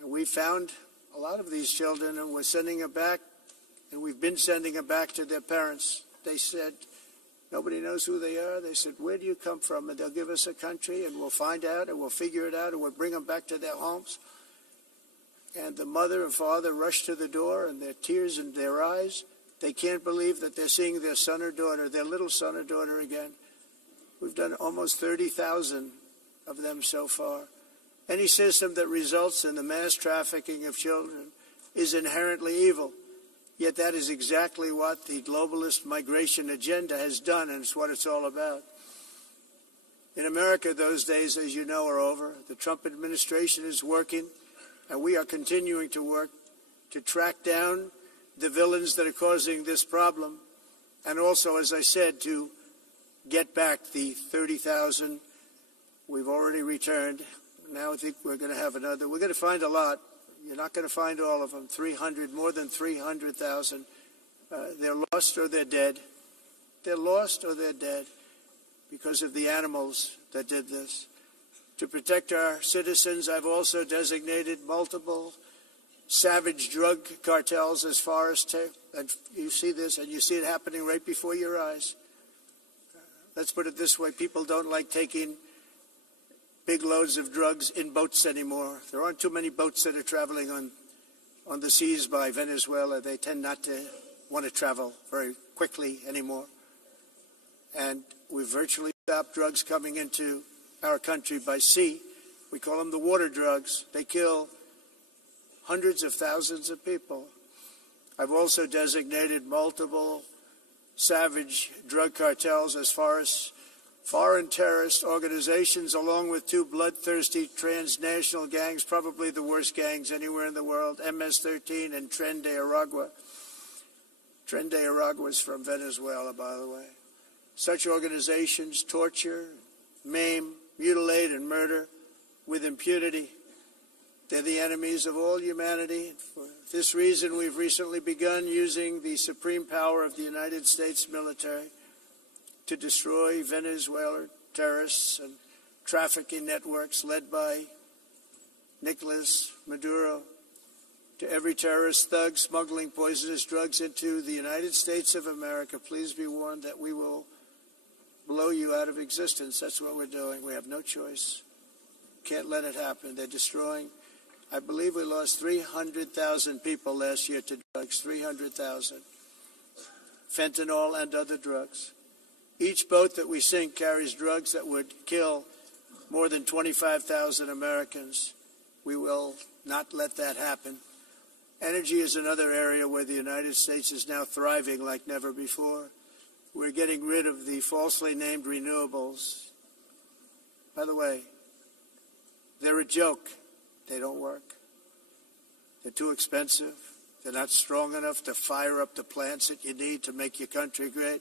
And we found a lot of these children, and we're sending them back, and we've been sending them back to their parents. They said, nobody knows who they are. They said, where do you come from? And they'll give us a country, and we'll find out, and we'll figure it out, and we'll bring them back to their homes. And the mother and father rush to the door, and their tears in their eyes. They can't believe that they're seeing their son or daughter, their little son or daughter again. We've done almost 30,000 of them so far. Any system that results in the mass trafficking of children is inherently evil. Yet that is exactly what the globalist migration agenda has done, and it's what it's all about. In America, those days, as you know, are over. The Trump administration is working, and we are continuing to work to track down the villains that are causing this problem, and also, as I said, to get back the 30,000 we've already returned. Now I think we're going to have another. We're going to find a lot. You're not going to find all of them. 300, more than 300,000. They're lost or they're dead. They're lost or they're dead because of the animals that did this. To protect our citizens, I've also designated multiple savage drug cartels as far as and you see this, and you see it happening right before your eyes. Let's put it this way. People don't like taking big loads of drugs in boats anymore. There aren't too many boats that are traveling on the seas by Venezuela. They tend not to want to travel very quickly anymore. And we've virtually stopped drugs coming into our country by sea. We call them the water drugs. They kill hundreds of thousands of people. I've also designated multiple savage drug cartels as far as foreign terrorist organizations, along with two bloodthirsty transnational gangs, probably the worst gangs anywhere in the world, MS-13 and Tren de Aragua. Tren de Aragua is from Venezuela, by the way. Such organizations torture, maim, mutilate, and murder with impunity. They're the enemies of all humanity. For this reason, we've recently begun using the supreme power of the United States military to destroy Venezuelan terrorists and trafficking networks led by Nicolas Maduro. To every terrorist thug smuggling poisonous drugs into the United States of America, please be warned that we will blow you out of existence. That's what we're doing. We have no choice. Can't let it happen. They're destroying. I believe we lost 300,000 people last year to drugs, 300,000. Fentanyl and other drugs. Each boat that we sink carries drugs that would kill more than 25,000 Americans. We will not let that happen. Energy is another area where the United States is now thriving like never before. We're getting rid of the falsely named renewables. By the way, they're a joke. They don't work. They're too expensive. They're not strong enough to fire up the plants that you need to make your country great.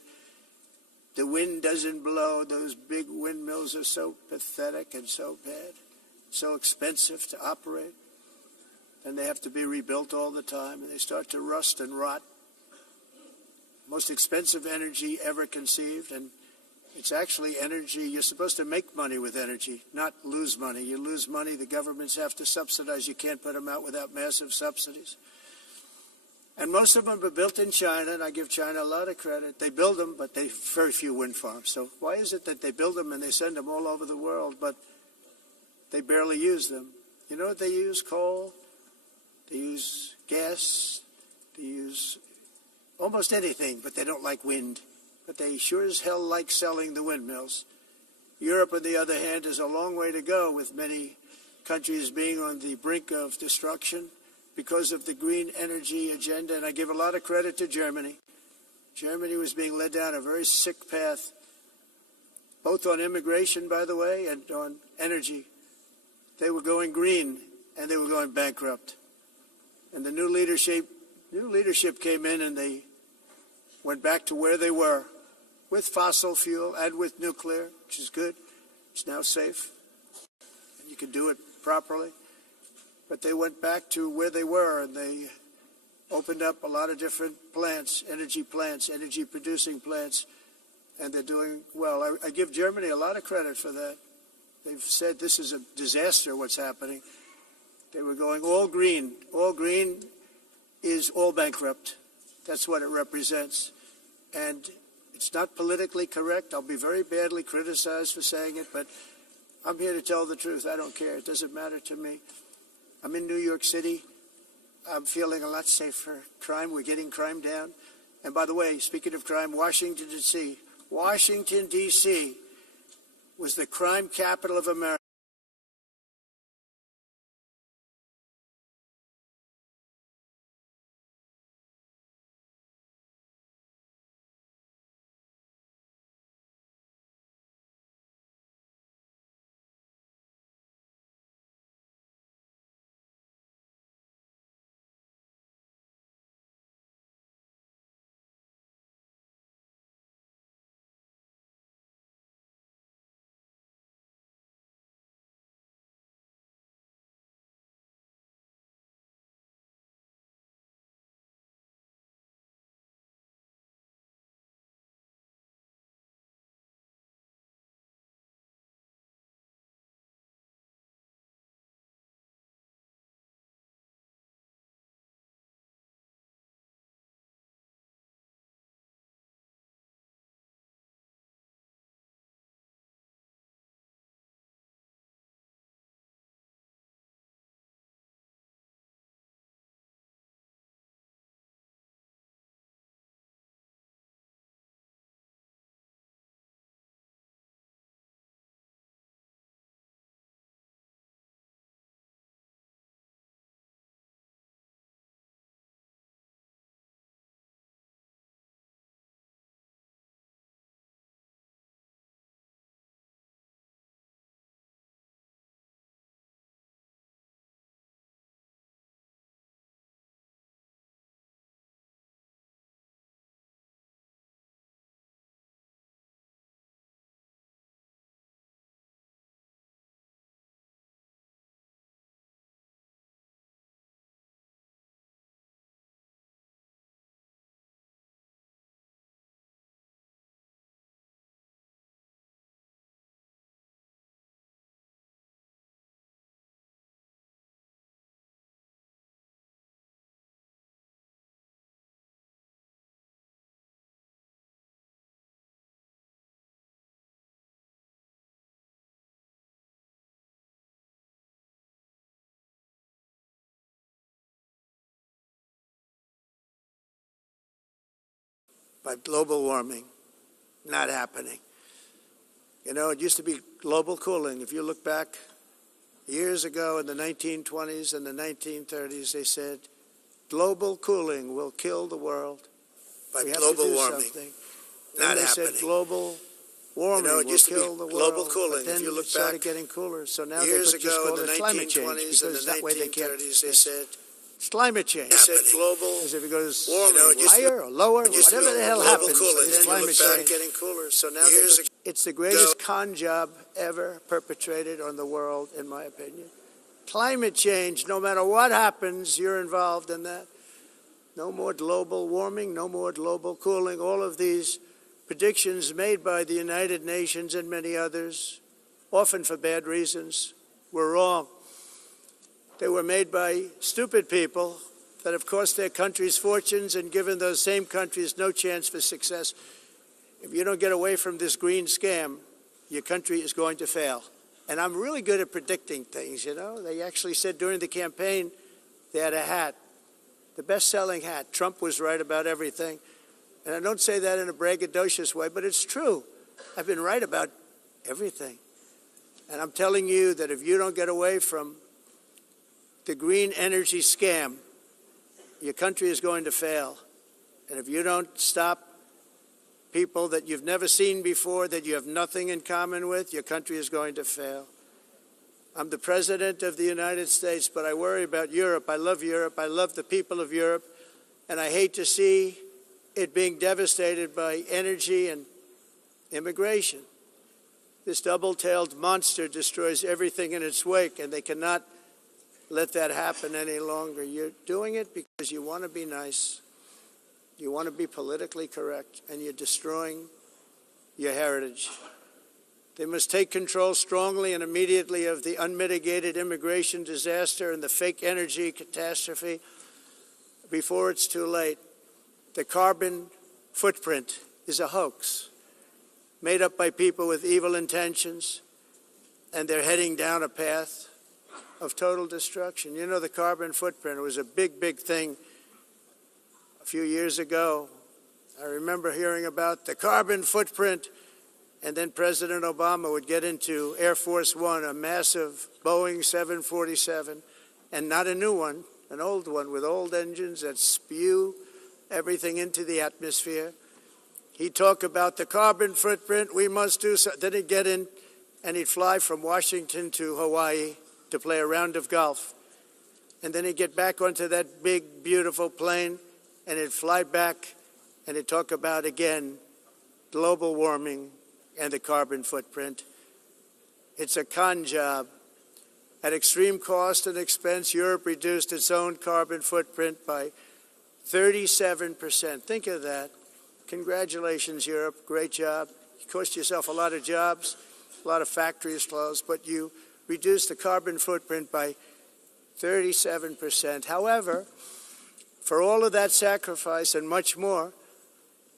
The wind doesn't blow. Those big windmills are so pathetic and so bad, so expensive to operate. And they have to be rebuilt all the time, and they start to rust and rot. Most expensive energy ever conceived, and it's actually energy. You're supposed to make money with energy, not lose money. You lose money, the governments have to subsidize. You can't put them out without massive subsidies. And most of them are built in China, and I give China a lot of credit. They build them, but they very few wind farms. So why is it that they build them and they send them all over the world, but they barely use them? You know what they use? Coal. They use gas. They use almost anything, but they don't like wind. But they sure as hell like selling the windmills. Europe, on the other hand, is a long way to go, with many countries being on the brink of destruction because of the green energy agenda. And I give a lot of credit to Germany. Germany was being led down a very sick path, both on immigration, by the way, and on energy. They were going green, and they were going bankrupt. And the new leadership came in, and they went back to where they were, with fossil fuel and with nuclear, which is good. It's now safe. And you could do it properly. But they went back to where they were, and they opened up a lot of different plants, energy producing plants, and they're doing well. I give Germany a lot of credit for that. They've said this is a disaster, what's happening. They were going all green. All green is all bankrupt. That's what it represents. And it's not politically correct. I'll be very badly criticized for saying it, but I'm here to tell the truth. I don't care. It doesn't matter to me. I'm in New York City. I'm feeling a lot safer. Crime, we're getting crime down. And by the way, speaking of crime, Washington, D.C. Washington, D.C. was the crime capital of America. By global warming, not happening. You know, it used to be global cooling. If you look back years ago in the 1920s and the 1930s, they said global cooling will kill the world. By global warming, not happening. They said global warming will kill the world. Global cooling. Then it started getting cooler. So now they just call it climate change, because that way they can't. They said it's climate change. They said global. As if it goes higher or lower, whatever the hell happens, it's climate change. Getting cooler. So now it's the greatest con job ever perpetrated on the world, in my opinion. Climate change, no matter what happens, you're involved in that. No more global warming, no more global cooling. All of these predictions made by the United Nations and many others, often for bad reasons, were wrong. They were made by stupid people that have cost their countries fortunes and given those same countries no chance for success. If you don't get away from this green scam, your country is going to fail. And I'm really good at predicting things, you know. They actually said during the campaign they had a hat, the best-selling hat. Trump was right about everything. And I don't say that in a braggadocious way, but it's true. I've been right about everything. And I'm telling you that if you don't get away from the green energy scam, your country is going to fail. And if you don't stop people that you've never seen before, that you have nothing in common with, your country is going to fail. I'm the President of the United States, but I worry about Europe. I love Europe. I love the people of Europe. And I hate to see it being devastated by energy and immigration. This double-tailed monster destroys everything in its wake, and they cannot let that happen any longer. You're doing it because you want to be nice, you want to be politically correct, and you're destroying your heritage. They must take control strongly and immediately of the unmitigated immigration disaster and the fake energy catastrophe before it's too late. The carbon footprint is a hoax made up by people with evil intentions, and they're heading down a path of total destruction. You know, the carbon footprint was a big, big thing a few years ago. I remember hearing about the carbon footprint, and then President Obama would get into Air Force One, a massive Boeing 747, and not a new one, an old one with old engines that spew everything into the atmosphere. He'd talk about the carbon footprint, we must do so. Then he'd get in and he'd fly from Washington to Hawaii to play a round of golf. And then he'd get back onto that big, beautiful plane and he'd fly back and he'd talk about, again, global warming and the carbon footprint. It's a con job. At extreme cost and expense, Europe reduced its own carbon footprint by 37%. Think of that. Congratulations, Europe. Great job. You cost yourself a lot of jobs, a lot of factories closed, but you reduced the carbon footprint by 37%. However, for all of that sacrifice and much more,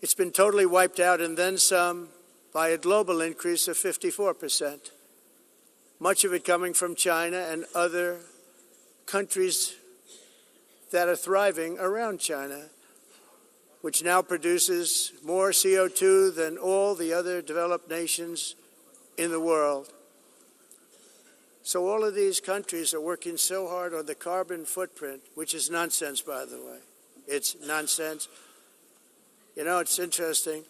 it's been totally wiped out and then some by a global increase of 54%. Much of it coming from China and other countries that are thriving around China, which now produces more CO2 than all the other developed nations in the world. So all of these countries are working so hard on the carbon footprint, which is nonsense, by the way. It's nonsense. You know, it's interesting.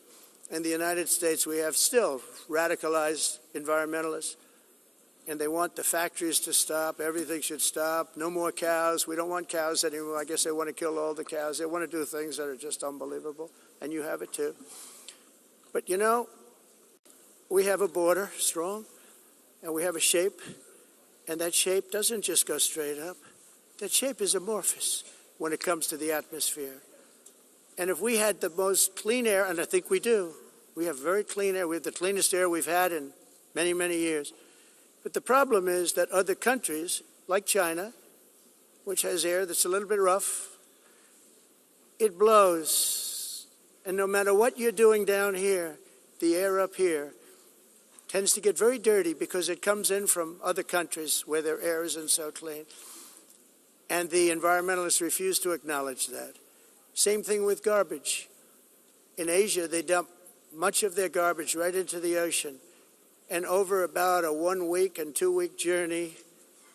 In the United States, we have still radicalized environmentalists, and they want the factories to stop. Everything should stop. No more cows. We don't want cows anymore. I guess they want to kill all the cows. They want to do things that are just unbelievable, and you have it too. But you know, we have a border, strong, and we have a shape, and that shape doesn't just go straight up. That shape is amorphous when it comes to the atmosphere. And if we had the most clean air, and I think we do, we have very clean air. We have the cleanest air we've had in many, many years. But the problem is that other countries, like China, which has air that's a little bit rough, it blows. And no matter what you're doing down here, the air up here tends to get very dirty because it comes in from other countries where their air isn't so clean. And the environmentalists refuse to acknowledge that. Same thing with garbage. In Asia, they dump much of their garbage right into the ocean. And over about a 1 week and 2 week journey,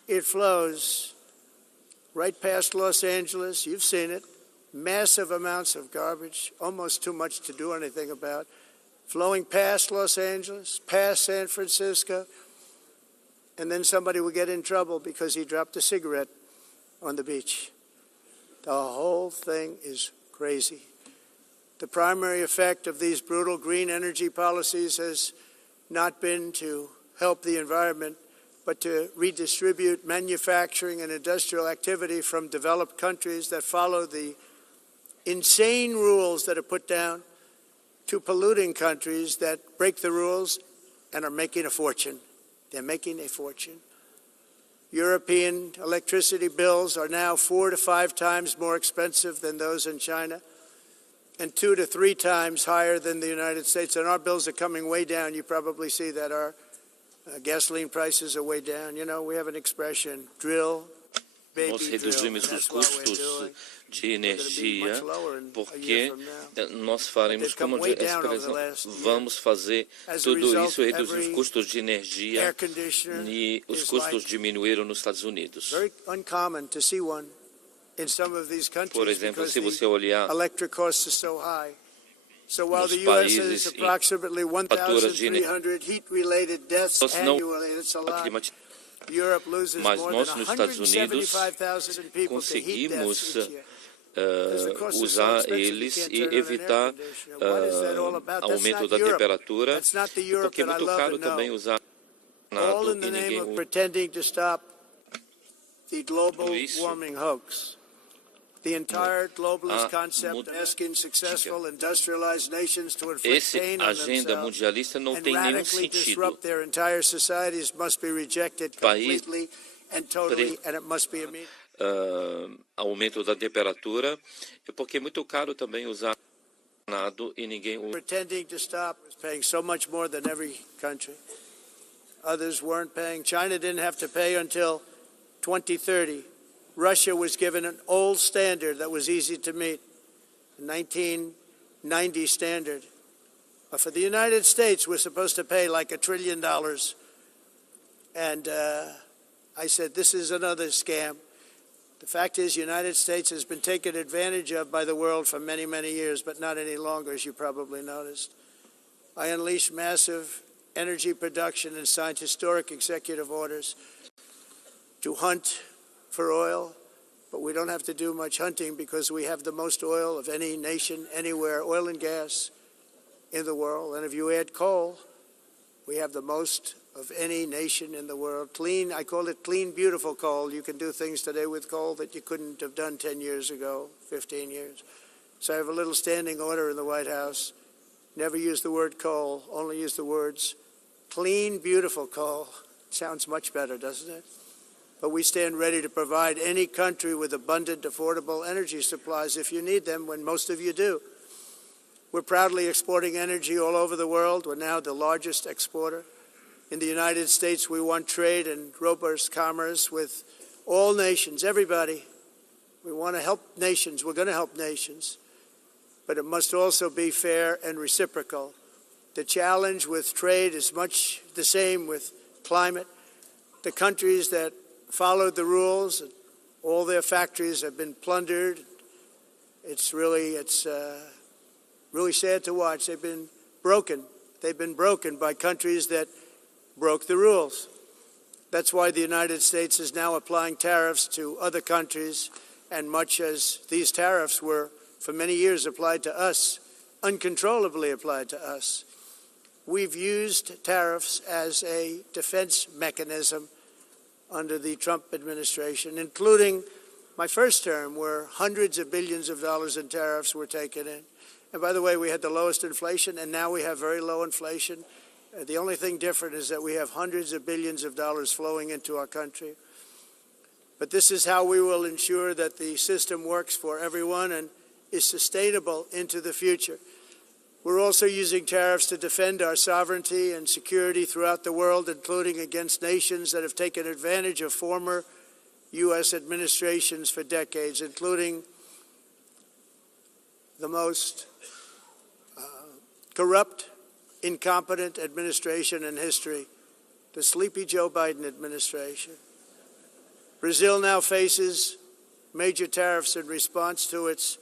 it flows right past Los Angeles. You've seen it. Massive amounts of garbage, almost too much to do anything about, flowing past Los Angeles, past San Francisco, and then somebody will get in trouble because he dropped a cigarette on the beach. The whole thing is crazy. The primary effect of these brutal green energy policies has not been to help the environment, but to redistribute manufacturing and industrial activity from developed countries that follow the insane rules that are put down to polluting countries that break the rules and are making a fortune. They're making a fortune. European electricity bills are now 4 to 5 times more expensive than those in China, and 2 to 3 times higher than the United States. And our bills are coming way down. You probably see that our gasoline prices are way down. You know, we have an expression, drill, baby, Nós drill. reduzimos os custos de energia porque nós faremos como vamos fazer tudo isso, reduzir os custos de energia, e os custos diminuíram nos Estados Unidos. Por exemplo, se você olhar So while the U.S. has approximately 1,300 heat-related deaths annually, it's a lot. Europe loses more than 175,000 people to heat deaths each year. usar eles e evitar aumento da temperatura, porque é muito caro também usar nado e ninguém usa isso. The entire globalist concept of asking successful industrialized nations to inflict pain on agenda mundialista não and tem nenhum radically sentido. disrupt their entire societies must be rejected completely and totally, and it must be immediate. Aumento da temperatura, porque é muito caro também usar nado e ninguém usa. Pretending to stop was paying so much more than every country. Others weren't paying. China didn't have to pay until 2030. Russia was given an old standard that was easy to meet, a 1990 standard. But for the United States, we're supposed to pay like $1 trillion. And I said, this is another scam. The fact is, the United States has been taken advantage of by the world for many, many years, but not any longer, as you probably noticed. I unleashed massive energy production and signed historic executive orders to hunt for oil, but we don't have to do much hunting because we have the most oil of any nation anywhere, oil and gas in the world. And if you add coal, we have the most of any nation in the world. Clean, I call it clean, beautiful coal. You can do things today with coal that you couldn't have done 10 years ago, 15 years. So I have a little standing order in the White House. Never use the word coal, only use the words clean, beautiful coal. Sounds much better, doesn't it? But we stand ready to provide any country with abundant, affordable energy supplies if you need them, when most of you do. We're proudly exporting energy all over the world. We're now the largest exporter. In the United States, we want trade and robust commerce with all nations, everybody. We want to help nations. We're going to help nations. But it must also be fair and reciprocal. The challenge with trade is much the same with climate. The countries that followed the rules, all their factories have been plundered. It's really sad to watch. They've been broken. They've been broken by countries that broke the rules. That's why the United States is now applying tariffs to other countries, and much as these tariffs were for many years applied to us, uncontrollably applied to us. We've used tariffs as a defense mechanism under the Trump administration, including my first term, where hundreds of billions of dollars in tariffs were taken in. And by the way, we had the lowest inflation, and now we have very low inflation. The only thing different is that we have hundreds of billions of dollars flowing into our country. But this is how we will ensure that the system works for everyone and is sustainable into the future. We're also using tariffs to defend our sovereignty and security throughout the world, including against nations that have taken advantage of former U.S. administrations for decades, including the most corrupt, incompetent administration in history, the sleepy Joe Biden administration. Brazil now faces major tariffs in response to its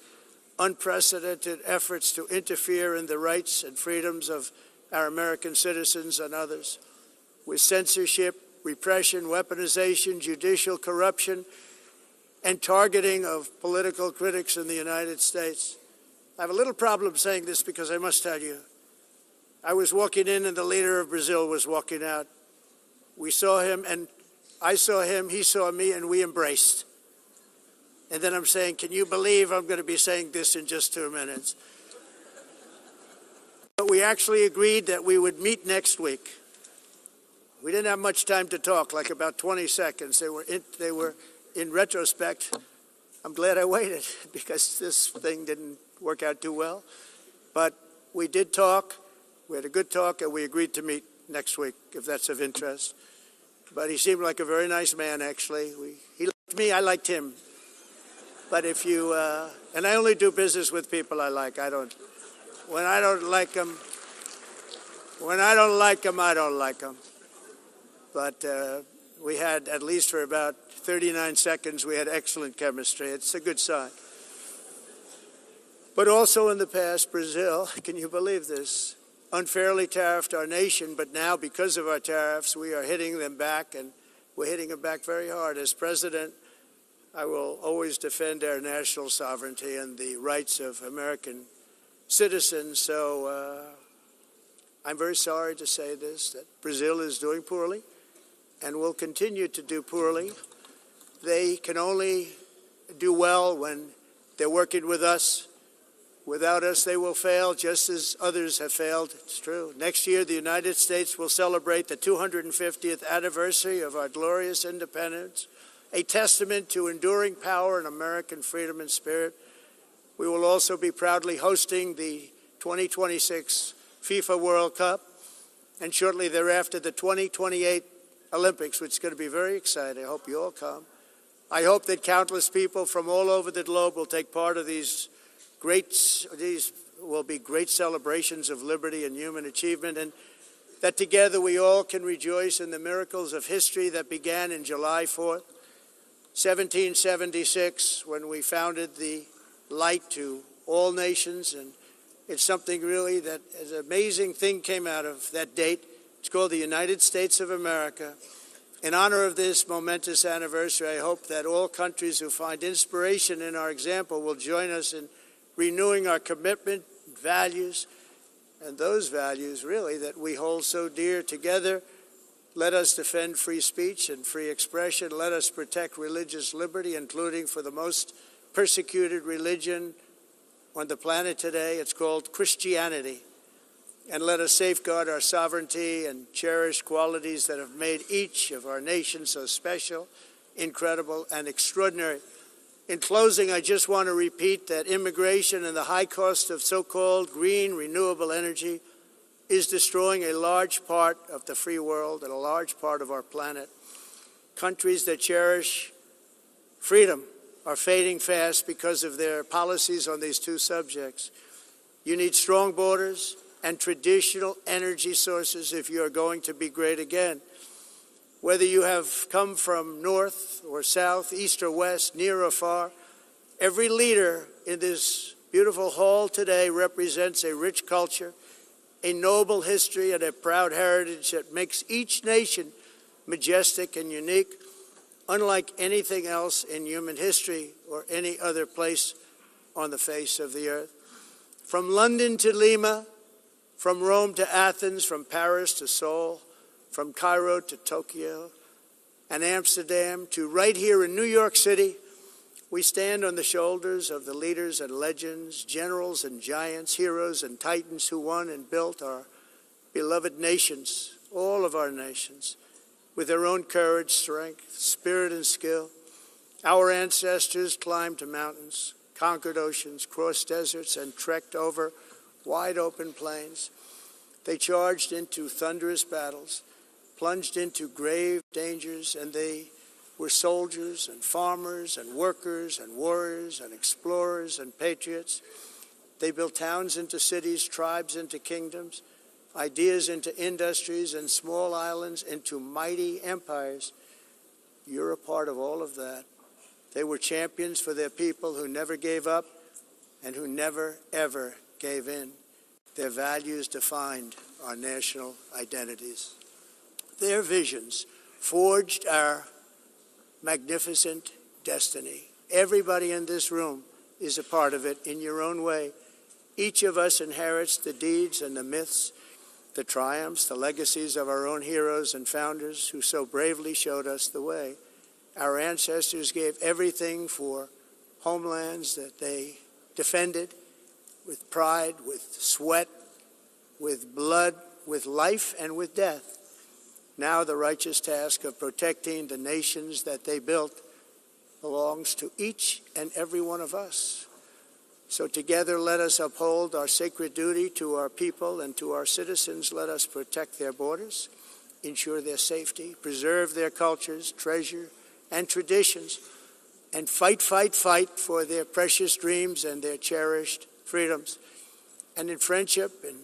unprecedented efforts to interfere in the rights and freedoms of our American citizens and others, with censorship, repression, weaponization, judicial corruption, and targeting of political critics in the United States. I have a little problem saying this because I must tell you, I was walking in and the leader of Brazil was walking out. We saw him and I saw him, he saw me, and we embraced. And then I'm saying, can you believe I'm going to be saying this in just 2 minutes? But we actually agreed that we would meet next week. We didn't have much time to talk, like about 20 seconds. They were in retrospect, I'm glad I waited because this thing didn't work out too well. But we did talk, we had a good talk, and we agreed to meet next week, if that's of interest. But he seemed like a very nice man, actually. He liked me, I liked him. But if you, and I only do business with people I like. When I don't like them, I don't like them. But we had, at least for about 39 seconds, we had excellent chemistry. It's a good sign. But also in the past, Brazil, can you believe this, unfairly tariffed our nation, but now because of our tariffs, we are hitting them back, and we're hitting them back very hard. As president, I will always defend our national sovereignty and the rights of American citizens. So I'm very sorry to say this, that Brazil is doing poorly and will continue to do poorly. They can only do well when they're working with us. Without us, they will fail, just as others have failed. It's true. Next year, the United States will celebrate the 250th anniversary of our glorious independence, a testament to enduring power and American freedom and spirit. We will also be proudly hosting the 2026 FIFA World Cup, and shortly thereafter, the 2028 Olympics, which is going to be very exciting. I hope you all come. I hope that countless people from all over the globe will take part of these will be great celebrations of liberty and human achievement, and that together we all can rejoice in the miracles of history that began in July 4th, 1776, when we founded the light to all nations. And it's something really that an amazing thing came out of that date. It's called the United States of America. In honor of this momentous anniversary, I hope that all countries who find inspiration in our example will join us in renewing our commitment, values, and those values really that we hold so dear. Together, let us defend free speech and free expression. Let us protect religious liberty, including for the most persecuted religion on the planet today. It's called Christianity. And let us safeguard our sovereignty and cherish qualities that have made each of our nations so special, incredible, and extraordinary. In closing, I just want to repeat that immigration and the high cost of so-called green renewable energy is destroying a large part of the free world and a large part of our planet. Countries that cherish freedom are fading fast because of their policies on these two subjects. You need strong borders and traditional energy sources if you are going to be great again. Whether you have come from north or south, east or west, near or far, every leader in this beautiful hall today represents a rich culture, a noble history, and a proud heritage that makes each nation majestic and unique, unlike anything else in human history or any other place on the face of the earth. From London to Lima, from Rome to Athens, from Paris to Seoul, from Cairo to Tokyo and Amsterdam to right here in New York City, we stand on the shoulders of the leaders and legends, generals and giants, heroes and titans who won and built our beloved nations, all of our nations, with their own courage, strength, spirit, and skill. Our ancestors climbed mountains, conquered oceans, crossed deserts, and trekked over wide open plains. They charged into thunderous battles, plunged into grave dangers, and they were soldiers and farmers and workers and warriors and explorers and patriots. They built towns into cities, tribes into kingdoms, ideas into industries, and small islands into mighty empires. You're a part of all of that. They were champions for their people who never gave up and who never, ever gave in. Their values defined our national identities. Their visions forged our magnificent destiny. Everybody in this room is a part of it in your own way. Each of us inherits the deeds and the myths, the triumphs, the legacies of our own heroes and founders who so bravely showed us the way. Our ancestors gave everything for homelands that they defended with pride, with sweat, with blood, with life, and with death. Now the righteous task of protecting the nations that they built belongs to each and every one of us. So together let us uphold our sacred duty to our people and to our citizens. Let us protect their borders, ensure their safety, preserve their cultures, treasure, and traditions, and fight, fight, fight for their precious dreams and their cherished freedoms. And in friendship and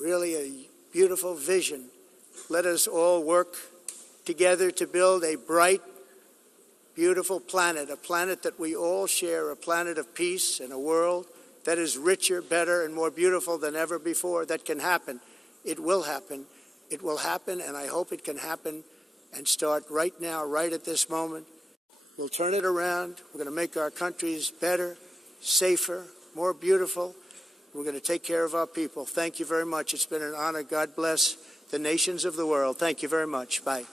really a beautiful vision, let us all work together to build a bright, beautiful planet, a planet that we all share, a planet of peace and a world that is richer, better, and more beautiful than ever before. That can happen. It will happen. It will happen, and I hope it can happen and start right now, right at this moment. We'll turn it around. We're going to make our countries better, safer, more beautiful. We're going to take care of our people. Thank you very much. It's been an honor. God bless the nations of the world. Thank you very much. Bye.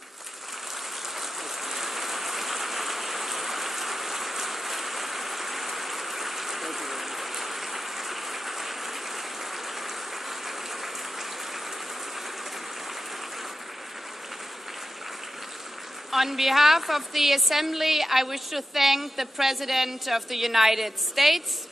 On behalf of the Assembly, I wish to thank the President of the United States,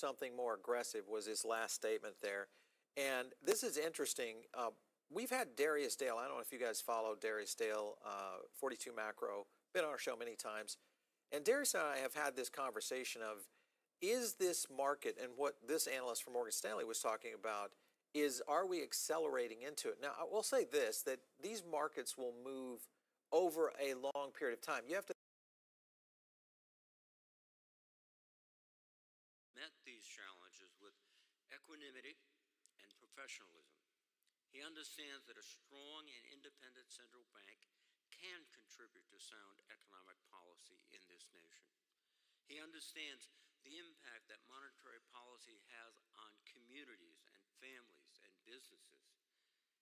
something more aggressive was his last statement there. And this is interesting. We've had Darius Dale. I don't know if you guys follow Darius Dale, 42 Macro, been on our show many times. And Darius and I have had this conversation of, is this market, and what this analyst from Morgan Stanley was talking about, are we accelerating into it? Now, I will say this, that these markets will move over a long period of time. You have to met these challenges with equanimity and professionalism. He understands that a strong and independent central bank can contribute to sound economic policy in this nation. He understands the impact that monetary policy has on communities and families and businesses.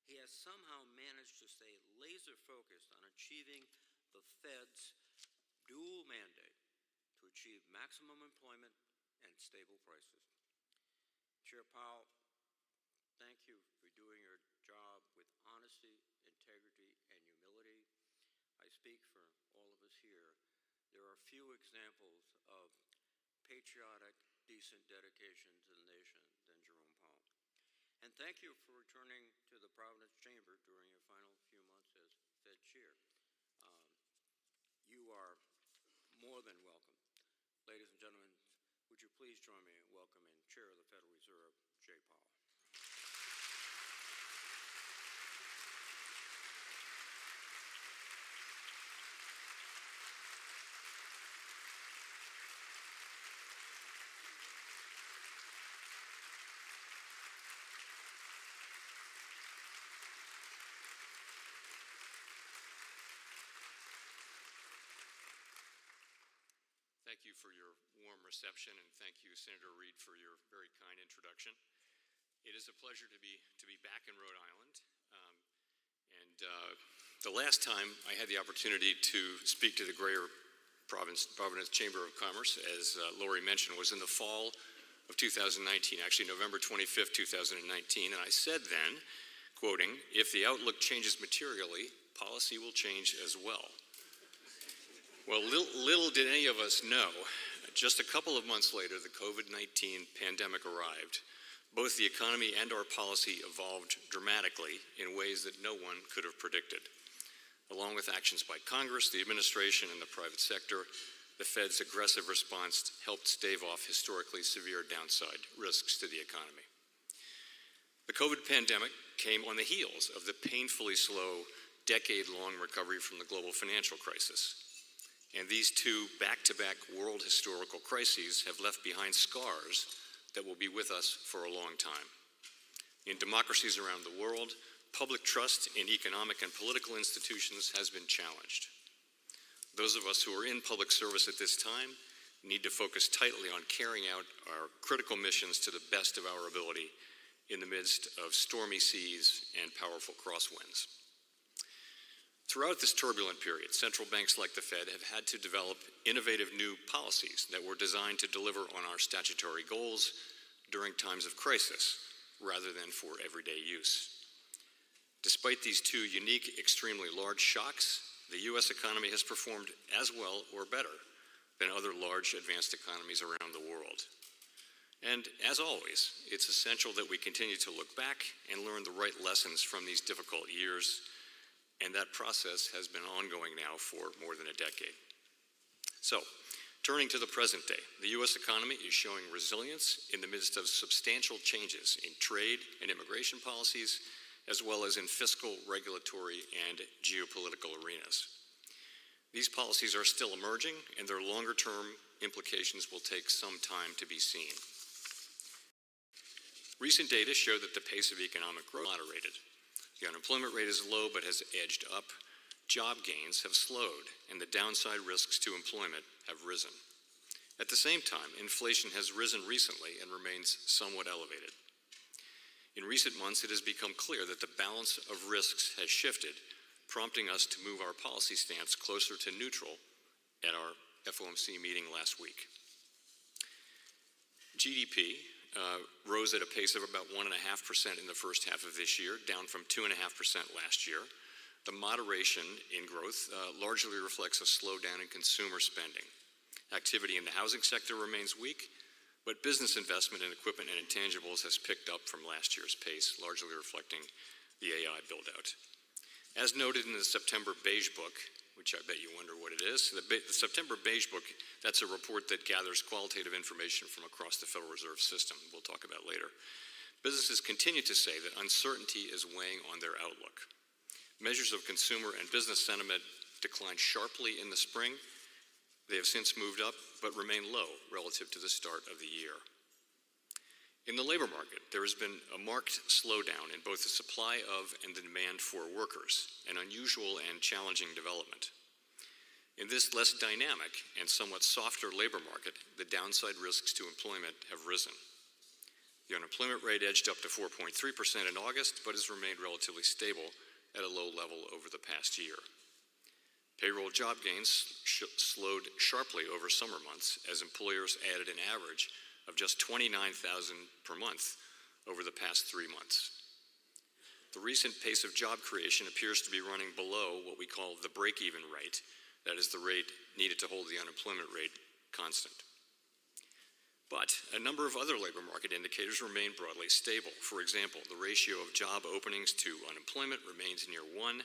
He has somehow managed to stay laser focused on achieving the Fed's dual mandate to achieve maximum employment and stable prices. Chair Powell, thank you for doing your job with honesty, integrity, and humility. I speak for all of us here. There are few examples of patriotic, decent dedication to the nation than Jerome Powell. And thank you for returning to the Providence Chamber during your final few months as Fed Chair. You are more than welcome. Ladies and gentlemen, would you please join me in welcoming Chair of the Federal Reserve, Jay Powell. Thank you for your warm reception, and thank you, Senator Reid, for your very kind introduction. It is a pleasure to be back in Rhode Island. The last time I had the opportunity to speak to the Greater Providence Chamber of Commerce, as Lori mentioned, was in the fall of 2019, actually November 25th, 2019, and I said then, quoting, "If the outlook changes materially, policy will change as well." Well, little did any of us know, just a couple of months later, the COVID-19 pandemic arrived. Both the economy and our policy evolved dramatically in ways that no one could have predicted. Along with actions by Congress, the administration, and the private sector, the Fed's aggressive response helped stave off historically severe downside risks to the economy. The COVID pandemic came on the heels of the painfully slow, decade-long recovery from the global financial crisis. And these two back-to-back world historical crises have left behind scars that will be with us for a long time. In democracies around the world, public trust in economic and political institutions has been challenged. Those of us who are in public service at this time need to focus tightly on carrying out our critical missions to the best of our ability in the midst of stormy seas and powerful crosswinds. Throughout this turbulent period, central banks like the Fed have had to develop innovative new policies that were designed to deliver on our statutory goals during times of crisis, rather than for everyday use. Despite these two unique, extremely large shocks, the U.S. economy has performed as well or better than other large advanced economies around the world. And as always, it's essential that we continue to look back and learn the right lessons from these difficult years. And that process has been ongoing now for more than a decade. So, turning to the present day, the U.S. economy is showing resilience in the midst of substantial changes in trade and immigration policies, as well as in fiscal, regulatory, and geopolitical arenas. These policies are still emerging, and their longer-term implications will take some time to be seen. Recent data show that the pace of economic growth moderated. The unemployment rate is low but has edged up. Job gains have slowed, and the downside risks to employment have risen. At the same time, inflation has risen recently and remains somewhat elevated. In recent months, it has become clear that the balance of risks has shifted, prompting us to move our policy stance closer to neutral at our FOMC meeting last week. GDP rose at a pace of about 1.5% in the first half of this year, down from 2.5% last year. The moderation in growth largely reflects a slowdown in consumer spending. Activity in the housing sector remains weak, but business investment in equipment and intangibles has picked up from last year's pace, largely reflecting the AI build-out. As noted in the September Beige Book, which I bet you wonder what it is, the September Beige Book, that's a report that gathers qualitative information from across the Federal Reserve System, we'll talk about later. Businesses continue to say that uncertainty is weighing on their outlook. Measures of consumer and business sentiment declined sharply in the spring. They have since moved up, but remain low relative to the start of the year. In the labor market, there has been a marked slowdown in both the supply of and the demand for workers, an unusual and challenging development. In this less dynamic and somewhat softer labor market, the downside risks to employment have risen. The unemployment rate edged up to 4.3% in August, but has remained relatively stable at a low level over the past year. Payroll job gains slowed sharply over summer months as employers added an average of just 29,000 per month over the past 3 months. The recent pace of job creation appears to be running below what we call the break-even rate, that is the rate needed to hold the unemployment rate constant. But a number of other labor market indicators remain broadly stable. For example, the ratio of job openings to unemployment remains near 1,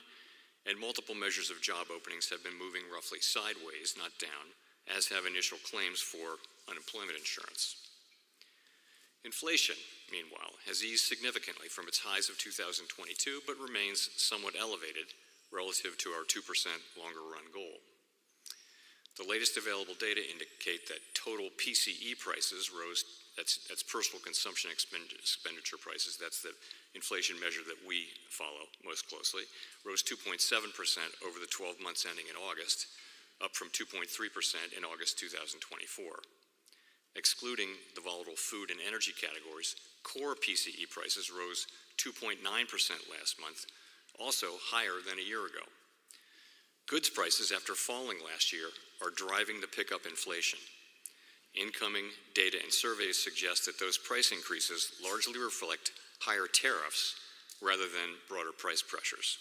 and multiple measures of job openings have been moving roughly sideways, not down, as have initial claims for unemployment insurance. Inflation, meanwhile, has eased significantly from its highs of 2022, but remains somewhat elevated relative to our 2% longer-run goal. The latest available data indicate that total PCE prices rose, that's personal consumption expenditure prices, that's the inflation measure that we follow most closely, rose 2.7% over the 12 months ending in August, up from 2.3% in August 2024. Excluding the volatile food and energy categories, core PCE prices rose 2.9% last month, also higher than a year ago. Goods prices, after falling last year, are driving the pickup inflation. Incoming data and surveys suggest that those price increases largely reflect higher tariffs rather than broader price pressures.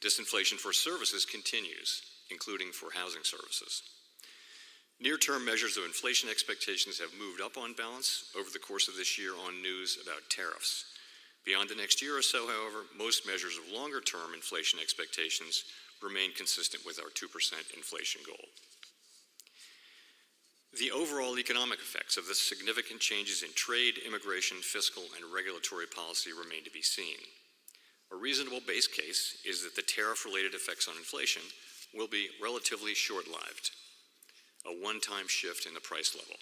Disinflation for services continues, including for housing services. Near-term measures of inflation expectations have moved up on balance over the course of this year on news about tariffs. Beyond the next year or so, however, most measures of longer-term inflation expectations remain consistent with our 2% inflation goal. The overall economic effects of the significant changes in trade, immigration, fiscal, and regulatory policy remain to be seen. A reasonable base case is that the tariff-related effects on inflation will be relatively short-lived, a one-time shift in the price level.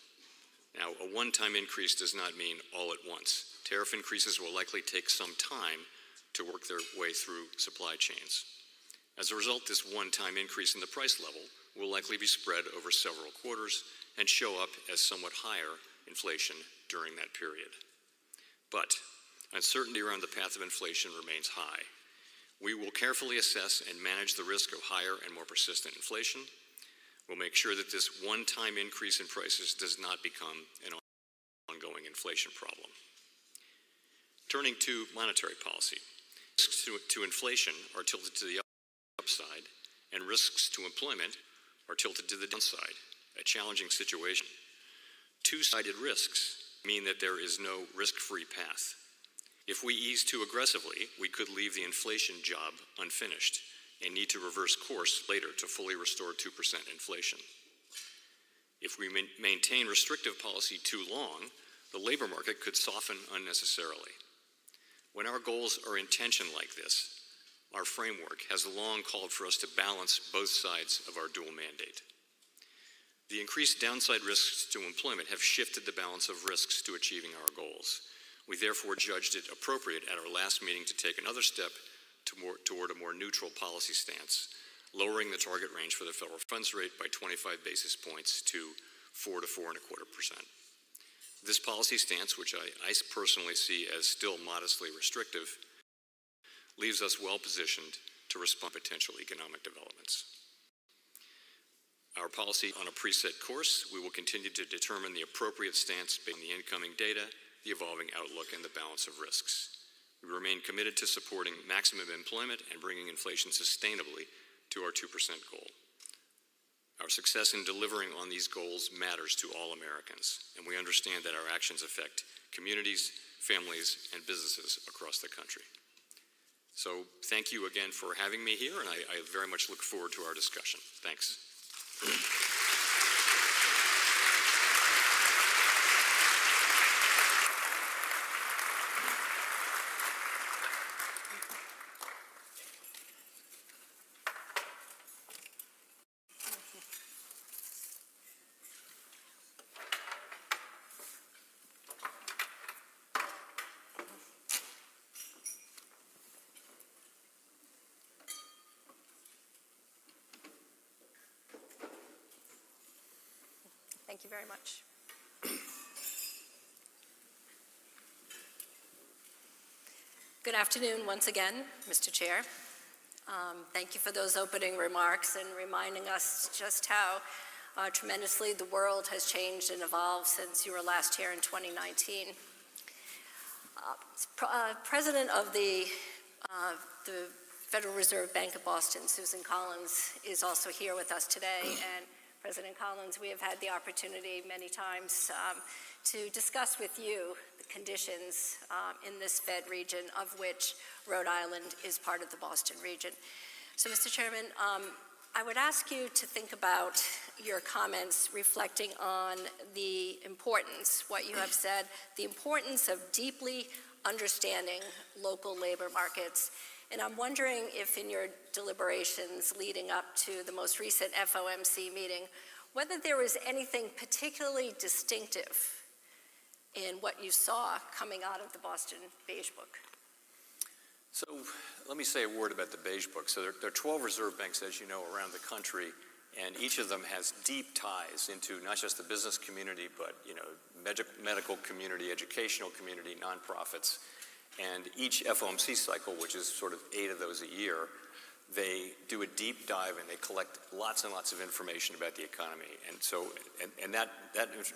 Now, a one-time increase does not mean all at once. Tariff increases will likely take some time to work their way through supply chains. As a result, this one-time increase in the price level will likely be spread over several quarters and show up as somewhat higher inflation during that period. But uncertainty around the path of inflation remains high. We will carefully assess and manage the risk of higher and more persistent inflation. We'll make sure that this one-time increase in prices does not become an ongoing inflation problem. Turning to monetary policy, risks to inflation are tilted to the upside, and risks to employment are tilted to the downside, a challenging situation. Two-sided risks mean that there is no risk-free path. If we ease too aggressively, we could leave the inflation job unfinished and need to reverse course later to fully restore 2% inflation. If we maintain restrictive policy too long, the labor market could soften unnecessarily. When our goals are in tension like this, our framework has long called for us to balance both sides of our dual mandate. The increased downside risks to employment have shifted the balance of risks to achieving our goals. We therefore judged it appropriate at our last meeting to take another step toward a more neutral policy stance, lowering the target range for the federal funds rate by 25 basis points to 4 to 4.25%. This policy stance, which I personally see as still modestly restrictive, leaves us well positioned to respond to potential economic developments. Our policy on a preset course, we will continue to determine the appropriate stance based on the incoming data, the evolving outlook, and the balance of risks. We remain committed to supporting maximum employment and bringing inflation sustainably to our 2% goal. Our success in delivering on these goals matters to all Americans, and we understand that our actions affect communities, families, and businesses across the country. So thank you again for having me here, and I very much look forward to our discussion. Thanks. Thank you very much. Good afternoon once again, Mr. Chair. Thank you for those opening remarks and reminding us just how tremendously the world has changed and evolved since you were last here in 2019. President of the Federal Reserve Bank of Boston, Susan Collins, is also here with us today. And President Collins, we have had the opportunity many times to discuss with you the conditions in this Fed region, of which Rhode Island is part of the Boston region. So, Mr. Chairman, I would ask you to think about your comments reflecting on the importance, what you have said, the importance of deeply understanding local labor markets. And I'm wondering if in your deliberations leading up to the most recent FOMC meeting, whether there was anything particularly distinctive in what you saw coming out of the Boston Beige Book. So let me say a word about the Beige Book. So there are 12 reserve banks, as you know, around the country, and each of them has deep ties into not just the business community, but medical community, educational community, nonprofits. And each FOMC cycle, which is sort of 8 of those a year, they do a deep dive and they collect lots and lots of information about the economy. And so, and that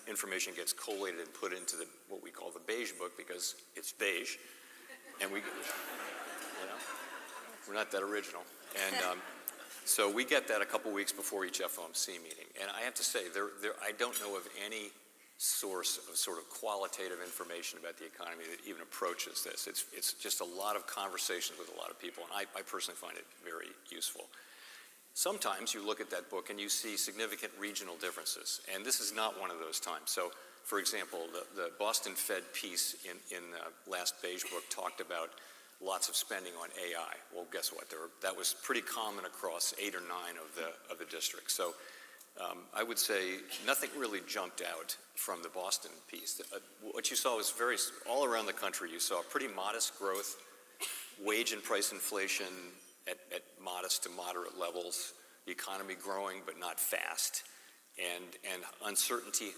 information gets collated and put into what we call the Beige Book because it's beige. And we're not that original. And so we get that a couple weeks before each FOMC meeting. And I have to say, I don't know of any source of sort of qualitative information about the economy that even approaches this. It's just a lot of conversations with a lot of people, and I personally find it very useful. Sometimes you look at that book and you see significant regional differences, and this is not one of those times. So, for example, the Boston Fed piece in the last Beige Book talked about lots of spending on AI. Well, guess what? That was pretty common across 8 or 9 of the districts. So I would say nothing really jumped out from the Boston piece. What you saw was all around the country, you saw pretty modest growth, wage and price inflation at modest to moderate levels, the economy growing but not fast, and uncertainty,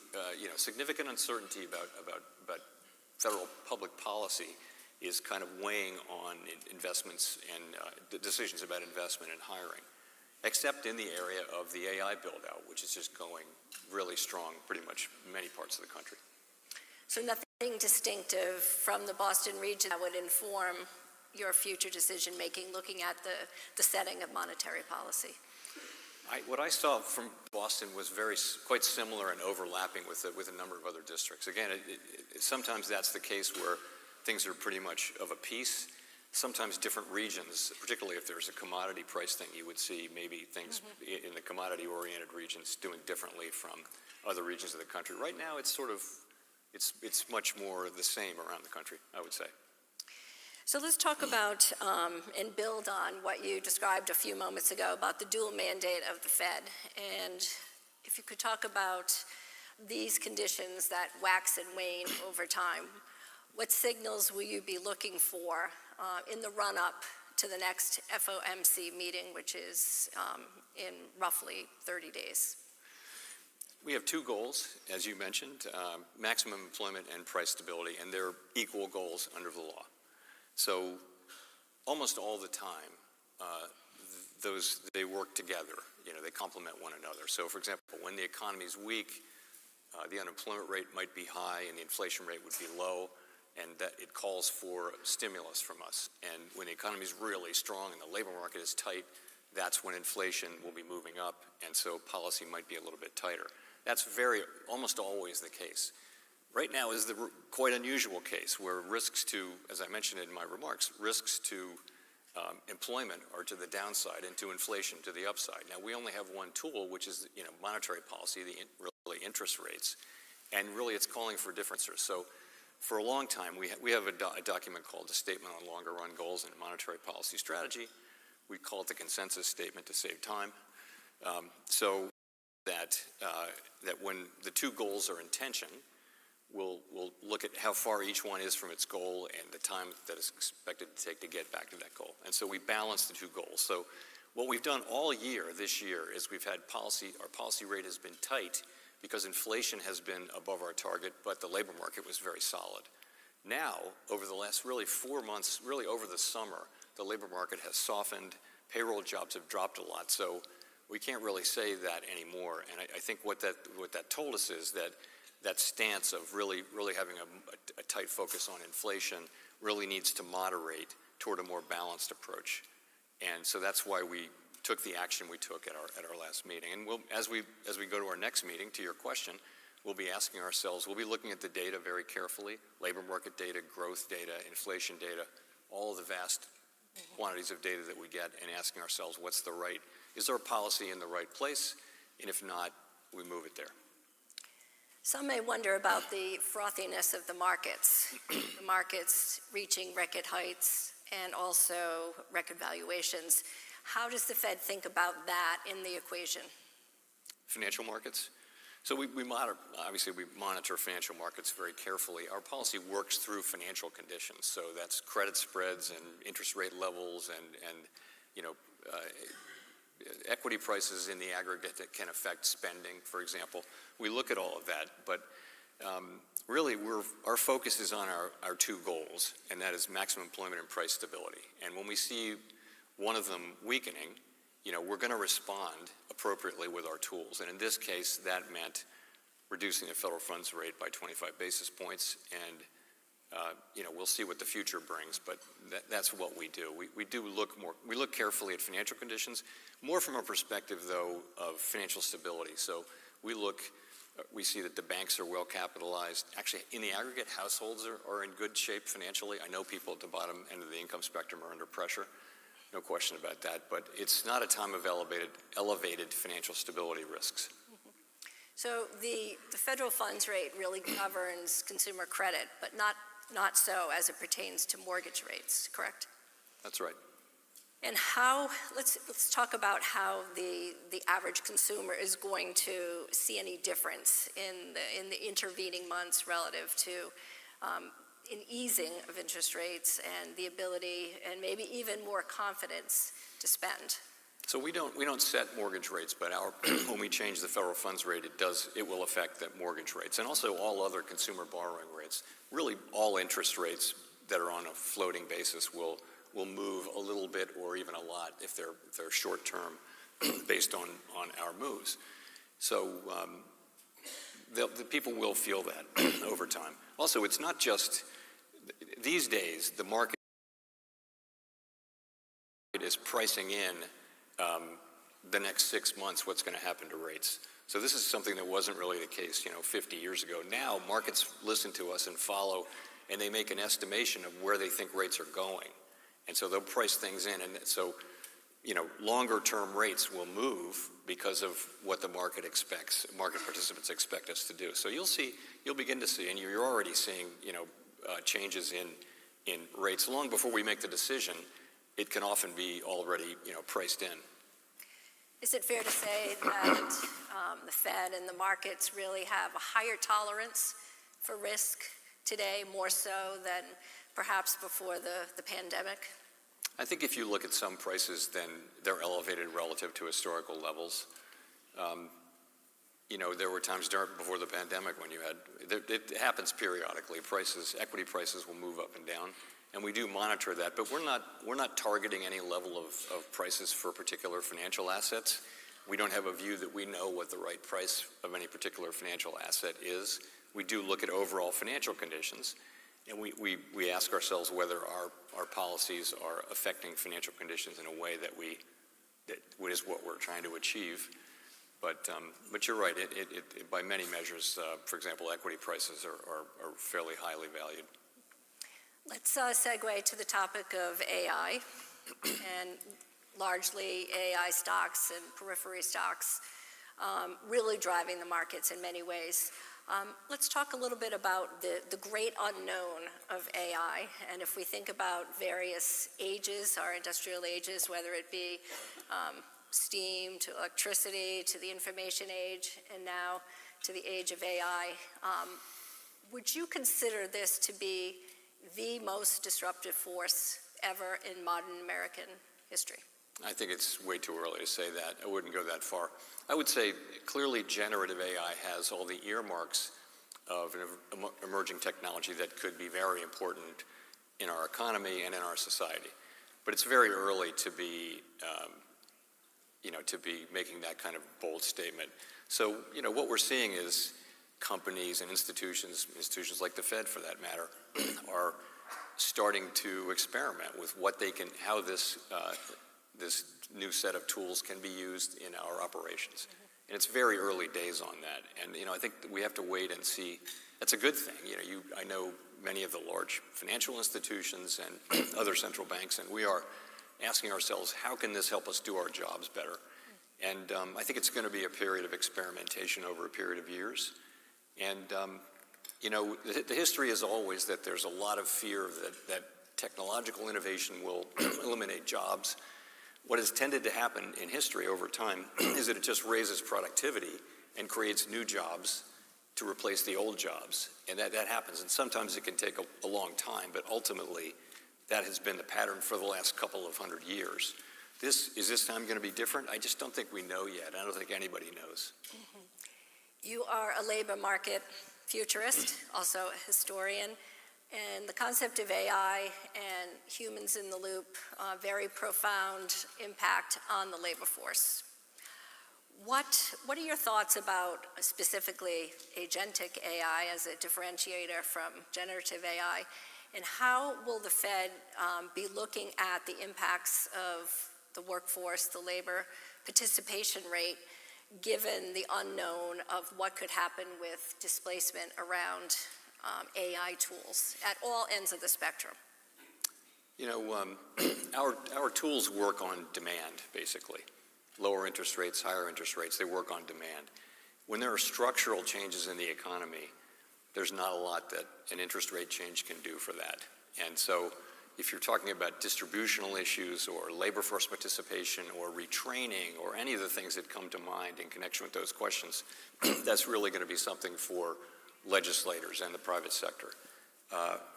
significant uncertainty about federal public policy is kind of weighing on investments and decisions about investment and hiring, except in the area of the AI build-out, which is just going really strong pretty much in many parts of the country. So nothing distinctive from the Boston region that would inform your future decision-making, looking at the setting of monetary policy? What I saw from Boston was quite similar and overlapping with a number of other districts. Again, sometimes that's the case where things are pretty much of a piece. Sometimes different regions, particularly if there's a commodity price thing, you would see maybe things in the commodity-oriented regions doing differently from other regions of the country. Right now, it's much more the same around the country, I would say. So let's talk about and build on what you described a few moments ago about the dual mandate of the Fed. And if you could talk about these conditions that wax and wane over time, what signals will you be looking for in the run-up to the next FOMC meeting, which is in roughly 30 days? We have 2 goals, as you mentioned, maximum employment and price stability, and they're equal goals under the law. So almost all the time, they work together. They complement one another. So, for example, when the economy is weak, the unemployment rate might be high and the inflation rate would be low, and that it calls for stimulus from us. And when the economy is really strong and the labor market is tight, that's when inflation will be moving up, and so policy might be a little bit tighter. That's almost always the case. Right now is the quite unusual case where risks to, as I mentioned in my remarks, risks to employment are to the downside and to inflation to the upside. Now, we only have one tool, which is monetary policy, really interest rates, and really it's calling for differences. So for a long time, we have a document called the Statement on Longer Run Goals and Monetary Policy Strategy. We call it the consensus statement to save time. So that when the two goals are in tension, we'll look at how far each one is from its goal and the time that it's expected to take to get back to that goal. And so we balance the two goals. So what we've done all year, this year, is we've had our policy rate has been tight because inflation has been above our target, but the labor market was very solid. Now, over the last really 4 months, really over the summer, the labor market has softened, payroll jobs have dropped a lot, so we can't really say that anymore. And I think what that told us is that stance of really having a tight focus on inflation really needs to moderate toward a more balanced approach. And so that's why we took the action we took at our last meeting. And as we go to our next meeting, to your question, we'll be asking ourselves, we'll be looking at the data very carefully, labor market data, growth data, inflation data, all of the vast quantities of data that we get, and asking ourselves, is our policy in the right place? And if not, we move it there. Some may wonder about the frothiness of the markets, the markets reaching record heights and also record valuations. How does the Fed think about that in the equation? Financial markets? So we monitor financial markets very carefully. Our policy works through financial conditions, so that's credit spreads and interest rate levels and equity prices in the aggregate that can affect spending, for example. We look at all of that, but really our focus is on our two goals, and that is maximum employment and price stability. And when we see one of them weakening, we're going to respond appropriately with our tools. And in this case, that meant reducing the federal funds rate by 25 basis points. And, we'll see what the future brings, but that's what we do. We look carefully at financial conditions, more from a perspective, though, of financial stability. So we see that the banks are well capitalized. Actually, in the aggregate, households are in good shape financially. I know people at the bottom end of the income spectrum are under pressure. No question about that, but it's not a time of elevated financial stability risks. Mm-hmm. So the federal funds rate really governs consumer credit, but not so as it pertains to mortgage rates, correct? That's right. And let's talk about how the average consumer is going to see any difference in the intervening months relative to an easing of interest rates and the ability and maybe even more confidence to spend. So we don't set mortgage rates, but when we change the federal funds rate, it will affect the mortgage rates and also all other consumer borrowing rates. Really, all interest rates that are on a floating basis will move a little bit or even a lot if they're short term, based on our moves. So the people will feel that over time. Also, it's not just these days. The market is pricing in the next 6 months what's going to happen to rates. So this is something that wasn't really the case, 50 years ago. Now markets listen to us and follow, and they make an estimation of where they think rates are going, and so they'll price things in. And so, longer term rates will move because of what the market participants expect us to do. So you'll begin to see, and you're already seeing, changes in rates long before we make the decision. It can often be already, priced in. Is it fair to say that the Fed and the markets really have a higher tolerance for risk today, more so than perhaps before the pandemic? I think if you look at some prices, then they're elevated relative to historical levels. There were times before the pandemic when it happens periodically. Equity prices will move up and down. And we do monitor that, but we're not targeting any level of prices for particular financial assets. We don't have a view that we know what the right price of any particular financial asset is. We do look at overall financial conditions, and we ask ourselves whether our policies are affecting financial conditions in a way that we is what we're trying to achieve. But you're right. It by many measures, for example, equity prices are fairly highly valued. Let's segue to the topic of AI, and largely AI stocks and periphery stocks really driving the markets in many ways. Let's talk a little bit about the great unknown of AI, and if we think about various ages, our industrial ages, whether it be steam to electricity to the information age and now to the age of AI, would you consider this to be the most disruptive force ever in modern American history? I think it's way too early to say that. I wouldn't go that far. I would say clearly generative AI has all the earmarks of an emerging technology that could be very important in our economy and in our society. But it's very early to be, to be making that kind of bold statement. So, what we're seeing is companies and institutions like the Fed for that matter, are starting to experiment with what they can, how this new set of tools can be used in our operations. And it's very early days on that. And, I think that we have to wait and see. That's a good thing. I know many of the large financial institutions and other central banks, and we are asking ourselves, how can this help us do our jobs better? And I think it's going to be a period of experimentation over a period of years. And, the history is always that there's a lot of fear that technological innovation will eliminate jobs. What has tended to happen in history over time is that it just raises productivity and creates new jobs to replace the old jobs. And that happens. And sometimes it can take a long time, but ultimately that has been the pattern for the last couple of 100 years. Is this time going to be different? I just don't think we know yet. I don't think anybody knows. Mm-hmm. You are a labor market futurist, also a historian, and the concept of AI and humans in the loop, very profound impact on the labor force. What are your thoughts about specifically agentic AI as a differentiator from generative AI, and how will the Fed be looking at the impacts of the workforce, the labor participation rate, given the unknown of what could happen with displacement around AI tools at all ends of the spectrum? Our tools work on demand, basically. Lower interest rates, higher interest rates, they work on demand. When there are structural changes in the economy, there's not a lot that an interest rate change can do for that. And so if you're talking about distributional issues or labor force participation or retraining or any of the things that come to mind in connection with those questions, that's really going to be something for legislators and the private sector.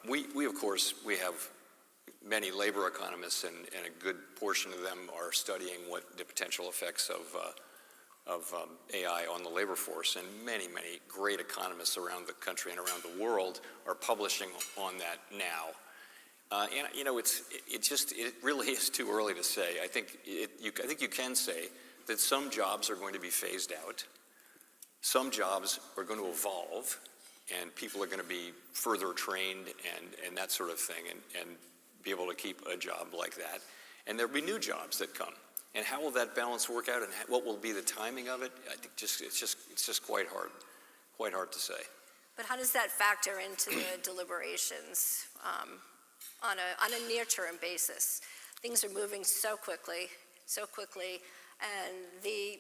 We of course, we have many labor economists, and a good portion of them are studying what the potential effects of AI on the labor force, and many great economists around the country and around the world are publishing on that now. And it really is too early to say. I think you can say that some jobs are going to be phased out, some jobs are going to evolve, and people are going to be further trained and that sort of thing, and be able to keep a job like that. And there'll be new jobs that come. And how will that balance work out, and what will be the timing of it? I think it's just quite hard to say. But how does that factor into the deliberations on a near-term basis? Things are moving so quickly, and the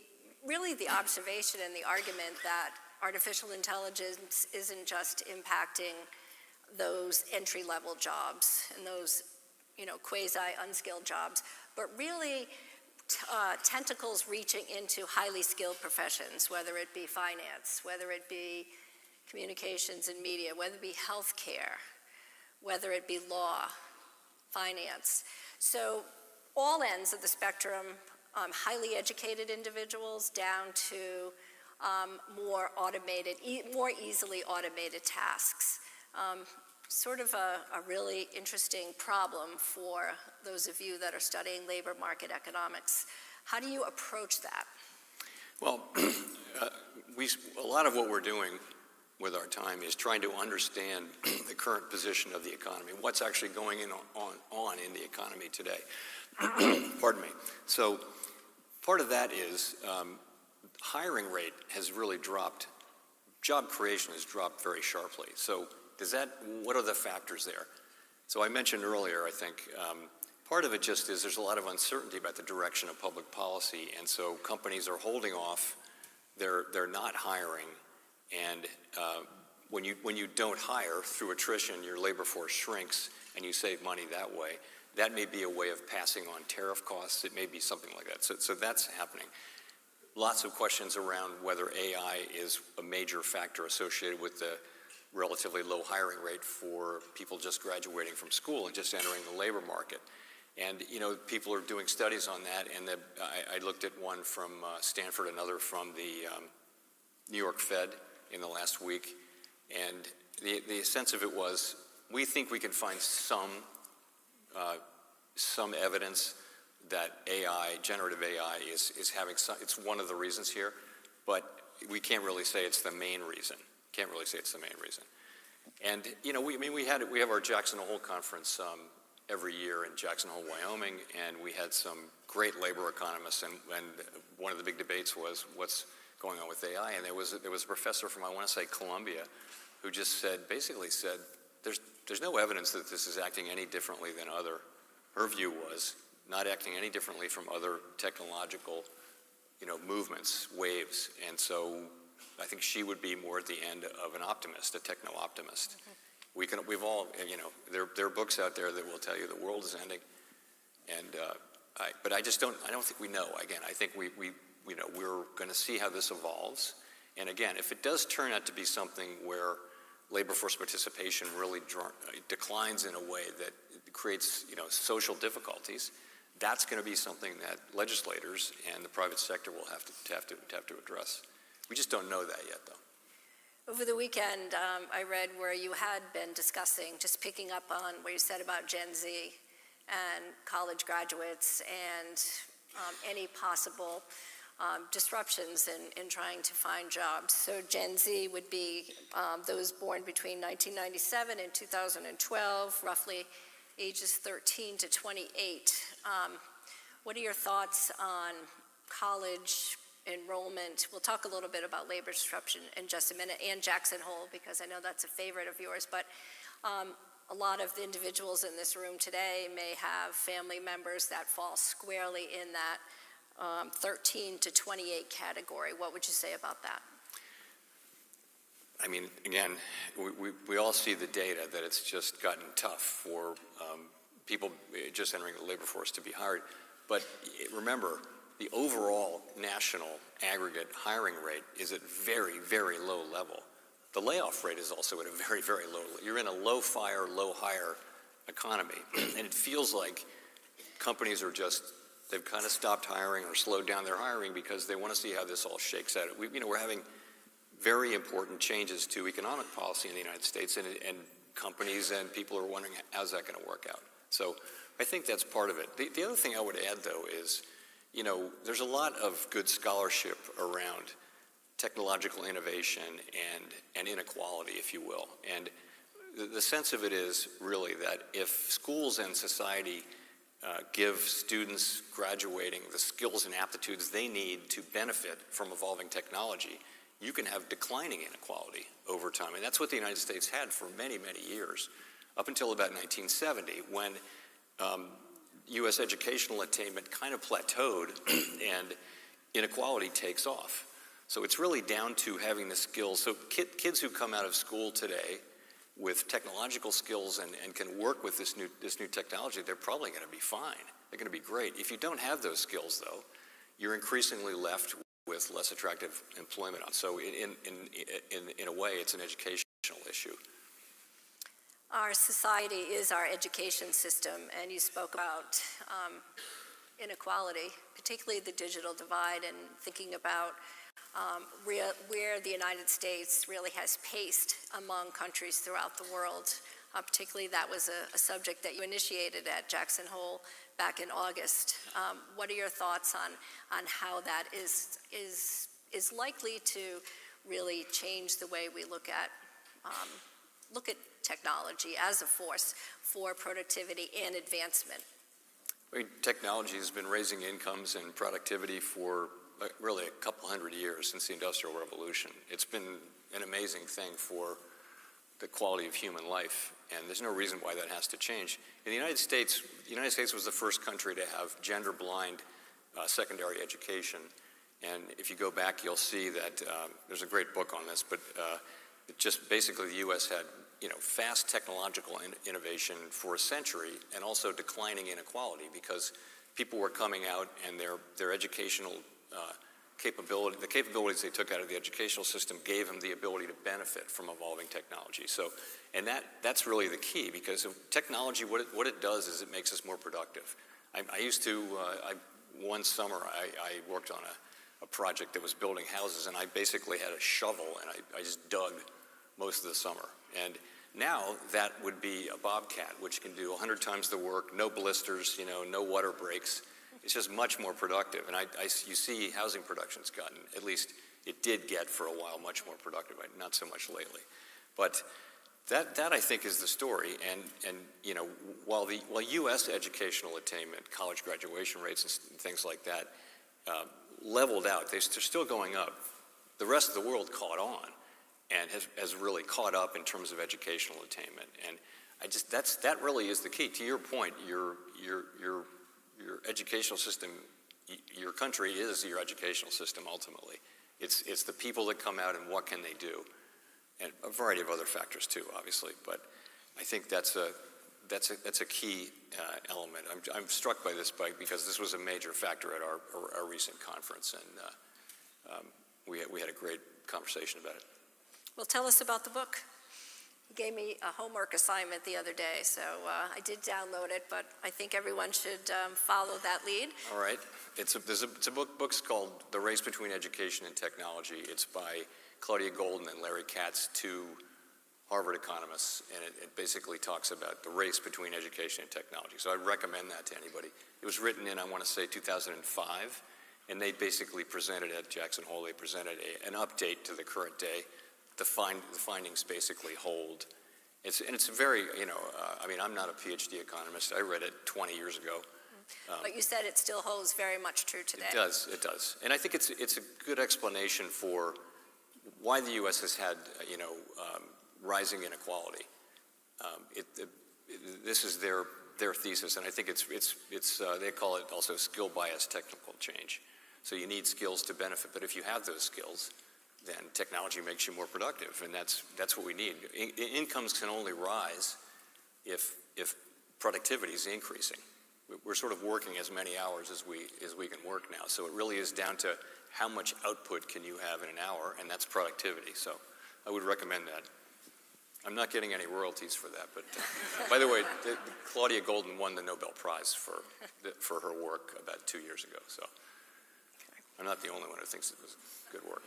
observation and the argument that artificial intelligence isn't just impacting those entry-level jobs and those, quasi-unskilled jobs, but really tentacles reaching into highly skilled professions, whether it be finance, whether it be communications and media, whether it be healthcare, whether it be law, finance. So all ends of the spectrum, highly educated individuals down to more easily automated tasks. Sort of a really interesting problem for those of you that are studying labor market economics. How do you approach that? Well, a lot of what we're doing with our time is trying to understand the current position of the economy, what's actually going on in the economy today. Pardon me. So part of that is hiring rate has really dropped. Job creation has dropped very sharply. So what are the factors there? So I mentioned earlier, I think, part of it just is there's a lot of uncertainty about the direction of public policy, and so companies are holding off. They're not hiring, and when you don't hire through attrition, your labor force shrinks, and you save money that way. That may be a way of passing on tariff costs. It may be something like that. So that's happening. Lots of questions around whether AI is a major factor associated with the relatively low hiring rate for people just graduating from school and just entering the labor market. And, people are doing studies on that, and I looked at one from Stanford, another from the New York Fed in the last week, and the sense of it was, we think we can find some evidence that generative AI is having some, it's one of the reasons here, but we can't really say it's the main reason. And, we have our Jackson Hole conference every year in Jackson Hole, Wyoming, and we had some great labor economists, and one of the big debates was what's going on with AI, and there was a professor from, I want to say, Columbia, who just basically said, there's no evidence that this is acting any differently than her view was, not acting any differently from other technological, movements, waves, and so I think she would be more at the end of an optimist, a techno-optimist. We've all, there are books out there that will tell you the world is ending, and but I don't think we know. Again, I think we're going to see how this evolves, and again, if it does turn out to be something where labor force participation really declines in a way that creates, social difficulties, that's going to be something that legislators and the private sector will have to address. We just don't know that yet, though. Over the weekend, I read where you had been discussing, just picking up on what you said about Gen Z and college graduates and any possible disruptions in trying to find jobs. So Gen Z would be those born between 1997 and 2012, roughly ages 13 to 28. What are your thoughts on college enrollment? We'll talk a little bit about labor disruption in just a minute, and Jackson Hole, because I know that's a favorite of yours, but a lot of the individuals in this room today may have family members that fall squarely in that 13 to 28 category. What would you say about that? I mean, again, we all see the data that it's just gotten tough for people just entering the labor force to be hired. But remember, the overall national aggregate hiring rate is at very, very low level. The layoff rate is also at a very, very low level. You're in a low fire, low hire economy, and it feels like companies are they've kind of stopped hiring or slowed down their hiring because they want to see how this all shakes out. We're having very important changes to economic policy in the United States, and companies and people are wondering how's that going to work out. So I think that's part of it. The other thing I would add, though, is there's a lot of good scholarship around technological innovation and inequality, if you will. And the sense of it is really that if schools and society give students graduating the skills and aptitudes they need to benefit from evolving technology, you can have declining inequality over time. And that's what the United States had for many, many years, up until about 1970, when U.S. educational attainment kind of plateaued and inequality takes off. So it's really down to having the skills. So kids who come out of school today with technological skills and can work with this new technology, they're probably going to be fine. They're going to be great. If you don't have those skills, though, you're increasingly left with less attractive employment. So in a way, it's an educational issue. Our society is our education system, and you spoke about inequality, particularly the digital divide, and thinking about where the United States really has paced among countries throughout the world. Particularly, that was a subject that you initiated at Jackson Hole back in August. What are your thoughts on how that is likely to really change the way we look at technology as a force for productivity and advancement? I mean, technology has been raising incomes and productivity for really a couple hundred years since the Industrial Revolution. It's been an amazing thing for the quality of human life, and there's no reason why that has to change. In the United States was the first country to have gender-blind secondary education, and if you go back, you'll see that there's a great book on this, but just basically the U.S. had fast technological innovation for a century, and also declining inequality because people were coming out and their educational the capabilities they took out of the educational system gave them the ability to benefit from evolving technology. So, and that's really the key, because of technology, what it does is it makes us more productive. One summer I worked on a project that was building houses, and I basically had a shovel and I just dug most of the summer. And now that would be a bobcat, which can do 100 times the work, no blisters, no water breaks. It's just much more productive. And you see housing production's gotten, at least it did get for a while, much more productive, not so much lately. But that I think is the story. And while U.S. educational attainment, college graduation rates and things like that leveled out, they're still going up. The rest of the world caught on and has really caught up in terms of educational attainment. And that really is the key. To your point, your educational system, your country is your educational system ultimately. It's the people that come out and what can they do, and a variety of other factors too, obviously. But I think that's a key element. I'm struck by this because this was a major factor at our recent conference, and we had a great conversation about it. Well, tell us about the book. You gave me a homework assignment the other day, so I did download it, but I think everyone should follow that lead. All right. It's a book's called The Race Between Education and Technology. It's by Claudia Golden and Larry Katz, two Harvard economists, and it basically talks about the race between education and technology. So I recommend that to anybody. It was written in, I want to say, 2005, and they basically presented at Jackson Hole, they presented an update to the current day. The findings basically hold. It's very, I'm not a PhD economist. I read it 20 years ago. But you said it still holds very much true today. It does. And I think it's a good explanation for why the U.S. has had, rising inequality. This is their thesis, and I think it's they call it also skill bias technical change. So you need skills to benefit, but if you have those skills, then technology makes you more productive, and that's what we need. Incomes can only rise if productivity is increasing. We're sort of working as many hours as we can work now, so it really is down to how much output can you have in an hour, and that's productivity. So I would recommend that. I'm not getting any royalties for that, but by the way, Claudia Golden won the Nobel Prize for her work about 2 years ago, so I'm not the only one who thinks it was good work.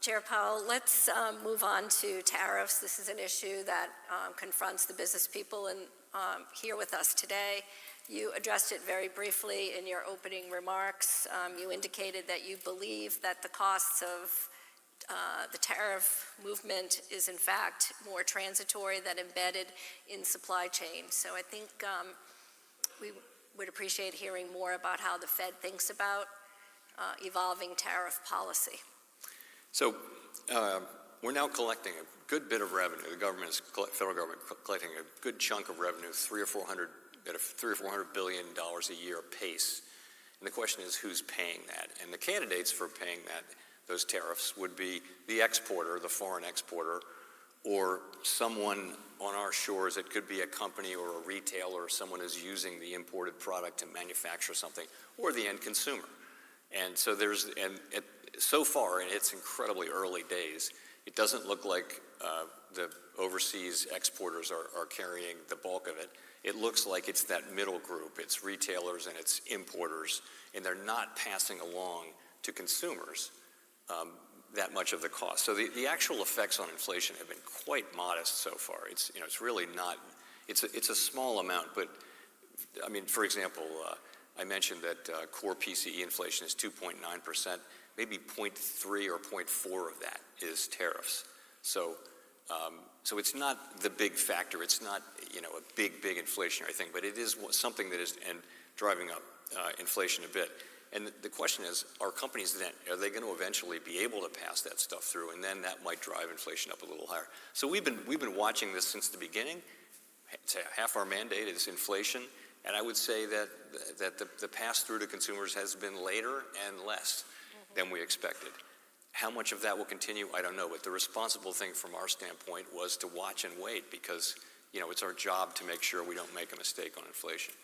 Chair Powell, let's move on to tariffs. This is an issue that confronts the business people here with us today. You addressed it very briefly in your opening remarks. You indicated that you believe that the costs of the tariff movement is in fact more transitory than embedded in supply chain. So I think we would appreciate hearing more about how the Fed thinks about evolving tariff policy. So we're now collecting a good bit of revenue. The federal government collecting a good chunk of revenue, at a $300 or $400 billion a year pace. And the question is, who's paying that? And the candidates for paying those tariffs would be the exporter, the foreign exporter, or someone on our shores. It could be a company or a retailer, or someone who's using the imported product to manufacture something, or the end consumer. And so so far, in its incredibly early days, it doesn't look like the overseas exporters are carrying the bulk of it. It looks like it's that middle group. It's retailers and it's importers, and they're not passing along to consumers that much of the cost. So the actual effects on inflation have been quite modest so far. It's really not. It's a small amount, but I mean, for example, I mentioned that core PCE inflation is 2.9%. Maybe 0.3 or 0.4 of that is tariffs. So So it's not the big factor. It's not, you know, a big inflationary thing, but it is something that is driving up inflation a bit. And the question is, are companies then, are they going to eventually be able to pass that stuff through? And then that might drive inflation up a little higher. So we've been watching this since the beginning. Half our mandate is inflation. And I would say that the pass-through to consumers has been later and less than we expected. How much of that will continue, I don't know. But the responsible thing from our standpoint was to watch and wait because, you know, it's our job to make sure we don't make a mistake on inflation.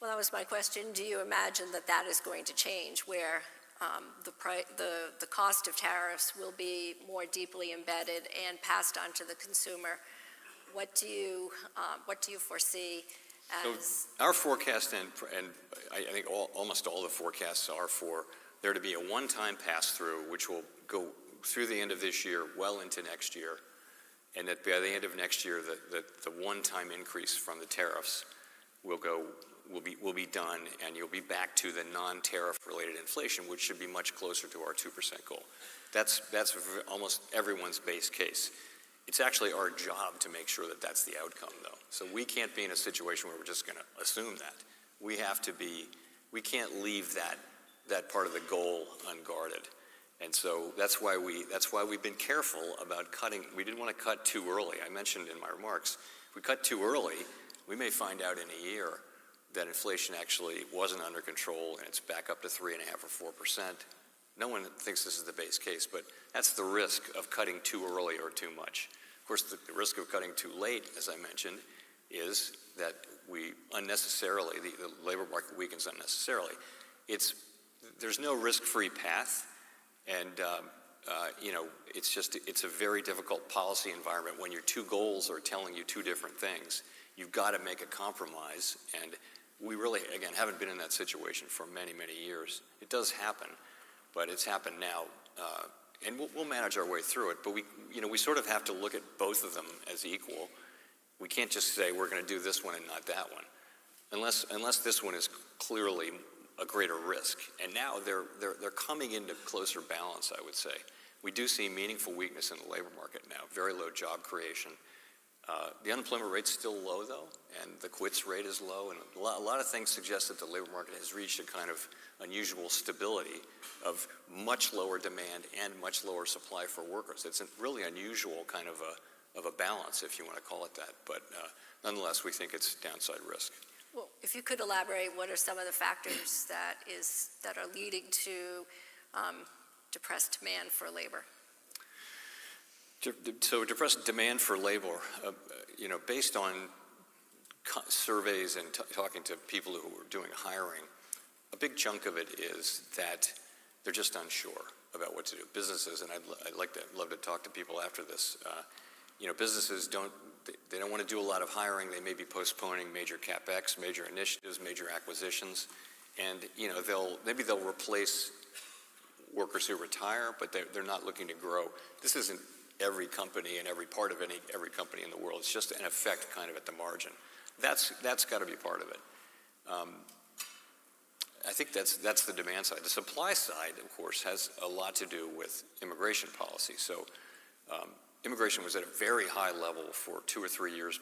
Well, that was my question. Do you imagine that that is going to change, where the cost of tariffs will be more deeply embedded and passed on to the consumer? What do you foresee as? So our forecast, and I think almost all the forecasts are for there to be a one-time pass-through, which will go through the end of this year, well into next year, and that by the end of next year, the one-time increase from the tariffs will be done, and you'll be back to the non-tariff related inflation, which should be much closer to our 2% goal. That's almost everyone's base case. It's actually our job to make sure that that's the outcome, though. So we can't be in a situation where we're just going to assume that. We can't leave that part of the goal unguarded. And so that's why we've been careful about cutting. We didn't want to cut too early. I mentioned in my remarks, if we cut too early, we may find out in a year that inflation actually wasn't under control and it's back up to 3.5% or 4%. No one thinks this is the base case, but that's the risk of cutting too early or too much. Of course, the risk of cutting too late, as I mentioned, is that we unnecessarily, the labor market weakens unnecessarily. There's no risk-free path, and it's a very difficult policy environment when your two goals are telling you two different things. You've got to make a compromise, and we really, again, haven't been in that situation for many, many years. It does happen, but it's happened now, and we'll manage our way through it. But we sort of have to look at both of them as equal. We can't just say we're going to do this one and not that one, unless this one is clearly a greater risk. And now they're coming into closer balance, I would say. We do see meaningful weakness in the labor market now, very low job creation. The unemployment rate's still low, though, and the quits rate is low, and a lot of things suggest that the labor market has reached a kind of unusual stability of much lower demand and much lower supply for workers. It's a really unusual kind of a balance, if you want to call it that, but nonetheless, we think it's downside risk. Well, if you could elaborate, what are some of the factors that are leading to depressed demand for labor? So depressed demand for labor, based on surveys and talking to people who are doing hiring, a big chunk of it is that they're just unsure about what to do. Businesses, and I'd love to talk to people after this. Businesses don't want to do a lot of hiring. They may be postponing major capex, major initiatives, major acquisitions, and maybe they'll replace workers who retire, but they're not looking to grow. This isn't every company and every part of every company in the world. It's just an effect kind of at the margin. That's got to be part of it. I think that's the demand side. The supply side, of course, has a lot to do with immigration policy. So immigration was at a very high level for 2 or 3 years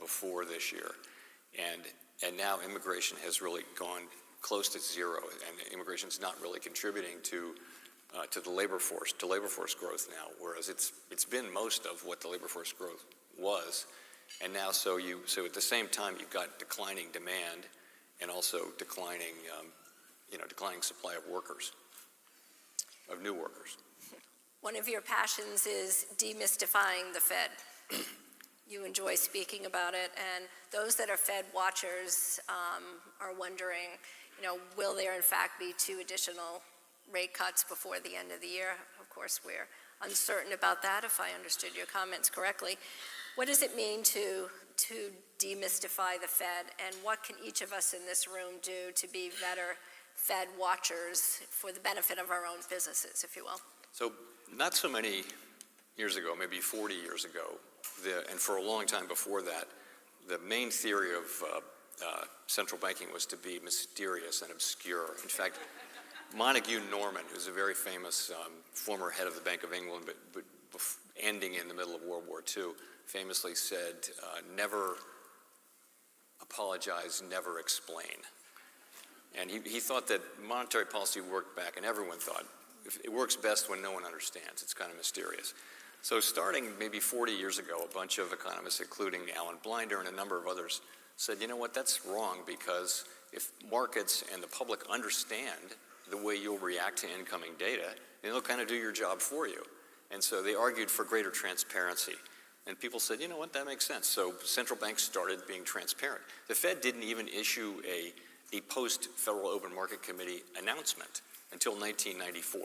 before this year, and now immigration has really gone close to zero, and immigration is not really contributing to the labor force growth now, whereas it's been most of what the labor force growth was, and now so at the same time you've got declining demand and also declining supply of workers, of new workers. One of your passions is demystifying the Fed. You enjoy speaking about it, and those that are Fed watchers are wondering, will there in fact be 2 additional rate cuts before the end of the year? Of course, we're uncertain about that, if I understood your comments correctly. What does it mean to demystify the Fed, and what can each of us in this room do to be better Fed watchers for the benefit of our own businesses, if you will? So not so many years ago, maybe 40 years ago, and for a long time before that, the main theory of central banking was to be mysterious and obscure. In fact, Montague Norman, who's a very famous former head of the Bank of England, but ending in the middle of World War II, famously said, never apologize, never explain. And he thought that monetary policy worked back, and everyone thought it works best when no one understands. It's kind of mysterious. So starting maybe 40 years ago, a bunch of economists, including Alan Blinder and a number of others, said, you know what, that's wrong, because if markets and the public understand the way you'll react to incoming data, then they'll kind of do your job for you. And so they argued for greater transparency. And people said, you know what, that makes sense. So central banks started being transparent. The Fed didn't even issue a post-Federal Open Market Committee announcement until 1994,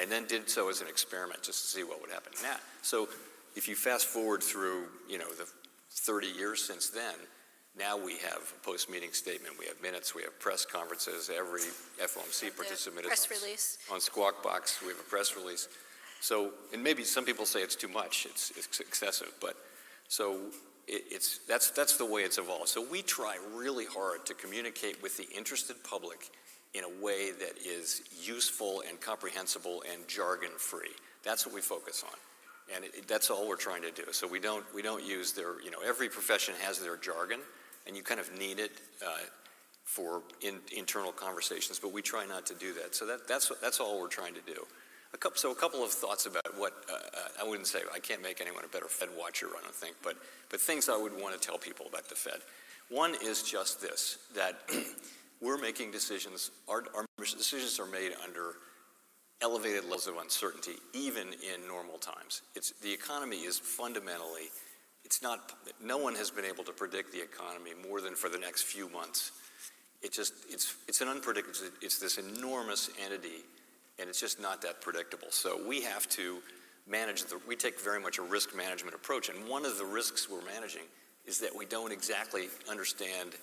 and then did so as an experiment just to see what would happen. Now, so if you fast forward through, the 30 years since then, now we have a post-meeting statement, we have minutes, we have press conferences, every FOMC participant is on Squawk Box, we have a press release. So, and maybe some people say it's too much, it's excessive, but so that's the way it's evolved. So we try really hard to communicate with the interested public in a way that is useful and comprehensible and jargon-free. That's what we focus on, and that's all we're trying to do. So we don't use their, every profession has their jargon, and you kind of need it for internal conversations, but we try not to do that. So that's all we're trying to do. A couple of thoughts about what, I wouldn't say, I can't make anyone a better Fed watcher, I don't think, but things I would want to tell people about the Fed. One is just this, that we're making decisions, our decisions are made under elevated levels of uncertainty, even in normal times. The economy is fundamentally, no one has been able to predict the economy more than for the next few months. It's an unpredictable, it's this enormous entity, and it's just not that predictable. So we have to we take very much a risk management approach, and one of the risks we're managing is that we don't exactly understand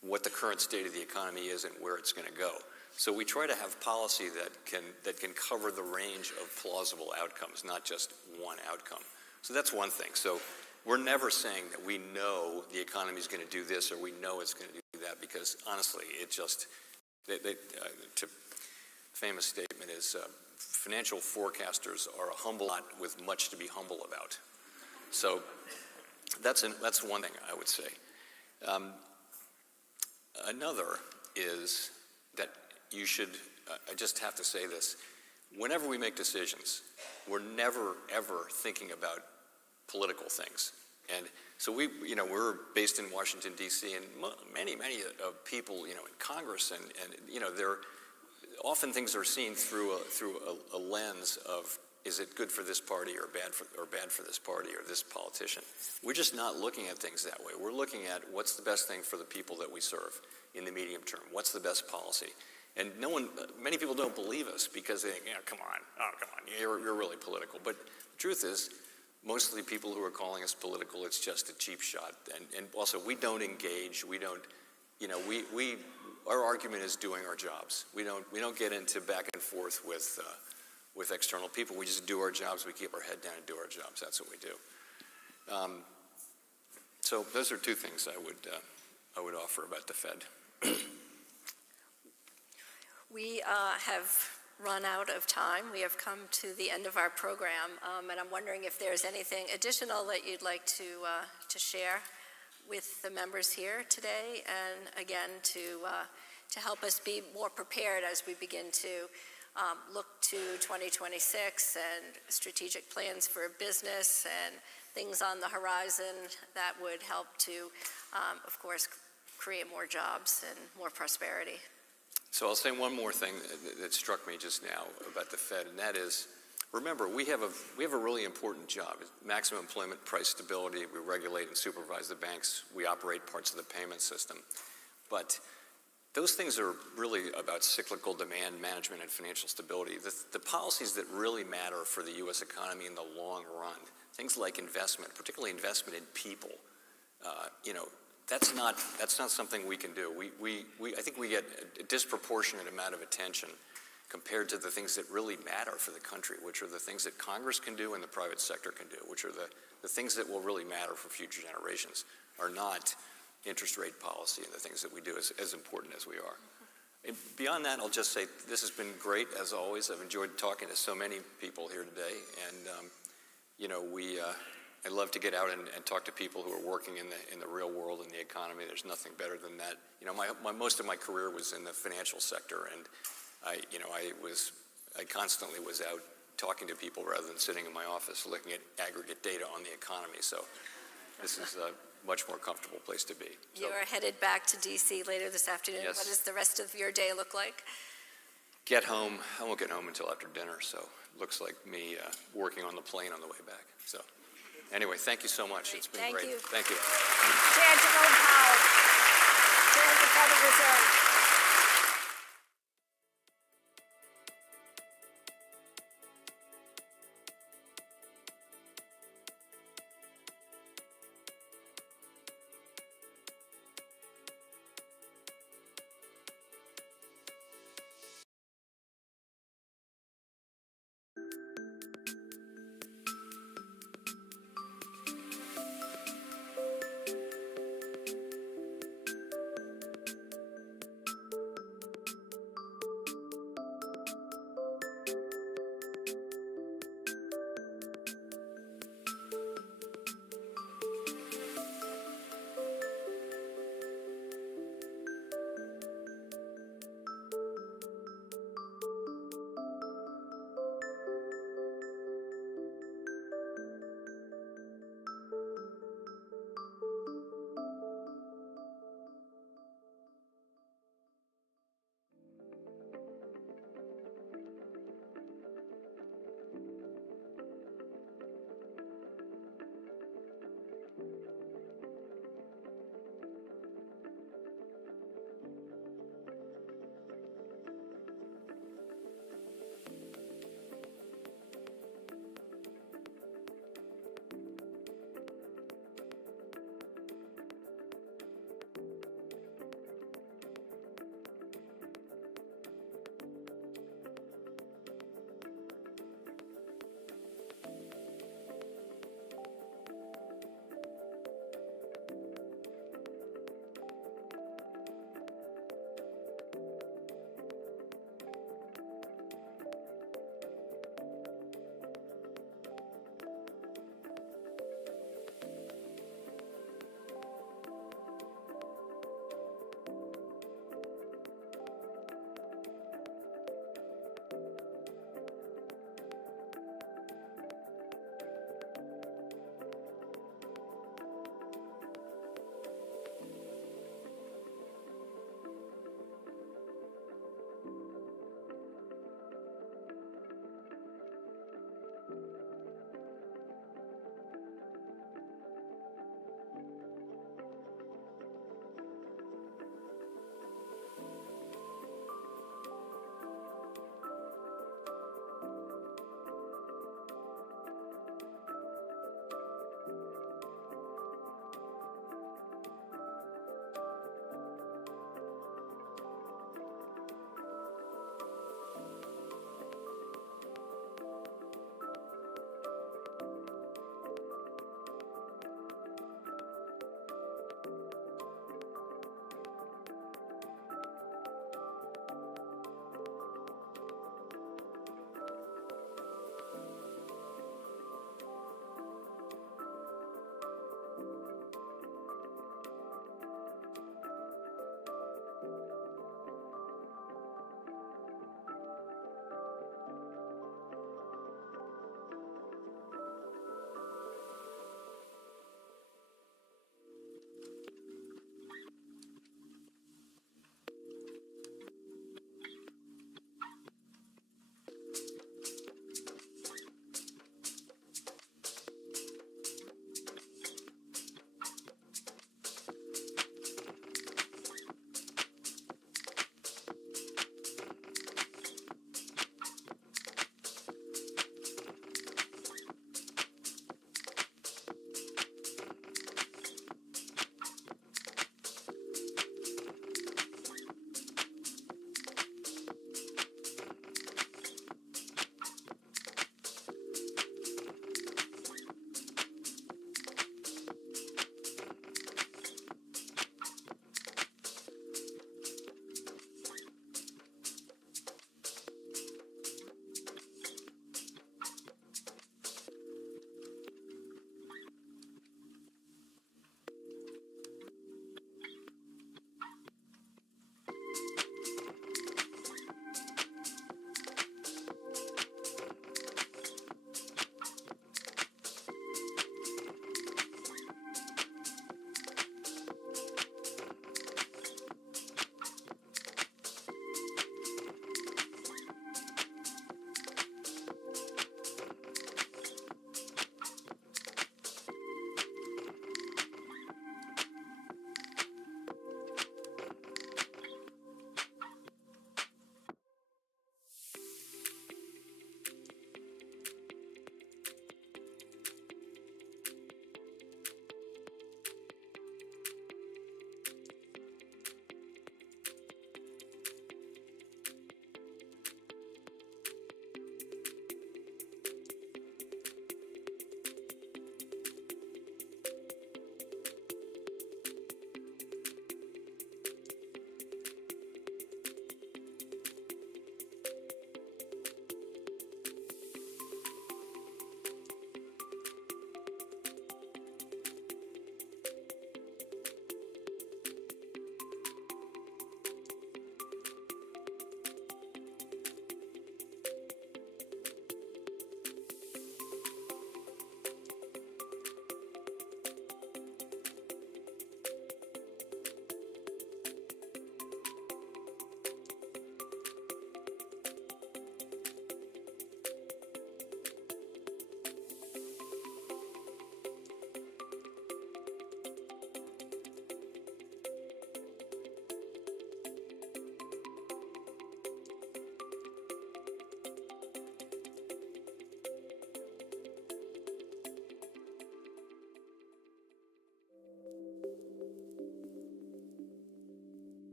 what the current state of the economy is and where it's going to go. So we try to have policy that can cover the range of plausible outcomes, not just one outcome. So that's one thing. So we're never saying that we know the economy is going to do this or we know it's going to do that, because honestly, famous statement is financial forecasters are a humble lot with much to be humble about. So that's one thing I would say. Another is that you should, I just have to say this, whenever we make decisions, we're never, ever thinking about political things. And so we're based in Washington, D.C., and many people, in Congress, and they're, often things are seen through a lens of, is it good for this party or bad for this party or this politician? We're just not looking at things that way. We're looking at what's the best thing for the people that we serve in the medium term. What's the best policy? And many people don't believe us because they think, come on, you're really political. But the truth is, mostly people who are calling us political, it's just a cheap shot. And also, we don't engage. We don't, our argument is doing our jobs. We don't get into back and forth with external people. We just do our jobs. We keep our head down and do our jobs. That's what we do. So those are two things I would offer about the Fed. We have run out of time. We have come to the end of our program, and I'm wondering if there's anything additional that you'd like to share with the members here today, and again to help us be more prepared as we begin to look to 2026 and strategic plans for business and things on the horizon that would help to, of course, create more jobs and more prosperity. So I'll say one more thing that struck me just now about the Fed, and that is, remember, we have a really important job. Maximum employment, price stability. We regulate and supervise the banks. We operate parts of the payment system. But those things are really about cyclical demand management and financial stability. The policies that really matter for the U.S. economy in the long run, things like investment, particularly investment in people, that's not something we can do. I think we get a disproportionate amount of attention compared to the things that really matter for the country, which are the things that Congress can do and the private sector can do, which are the things that will really matter for future generations, are not interest rate policy and the things that we do as important as we are. And beyond that, I'll just say this has been great, as always. I've enjoyed talking to so many people here today, and you know, I love to get out and talk to people who are working in the real world in the economy. There's nothing better than that. You know, most of my career was in the financial sector, and I constantly was out talking to people rather than sitting in my office looking at aggregate data on the economy. So this is a much more comfortable place to be. You are headed back to D.C. later this afternoon. Yes. What does the rest of your day look like? Get home. I won't get home until after dinner, so it looks like me working on the plane on the way back. So anyway, thank you so much. It's been Thank great. you. Thank you. Chair Jerome Powell, Chair of the Federal Reserve.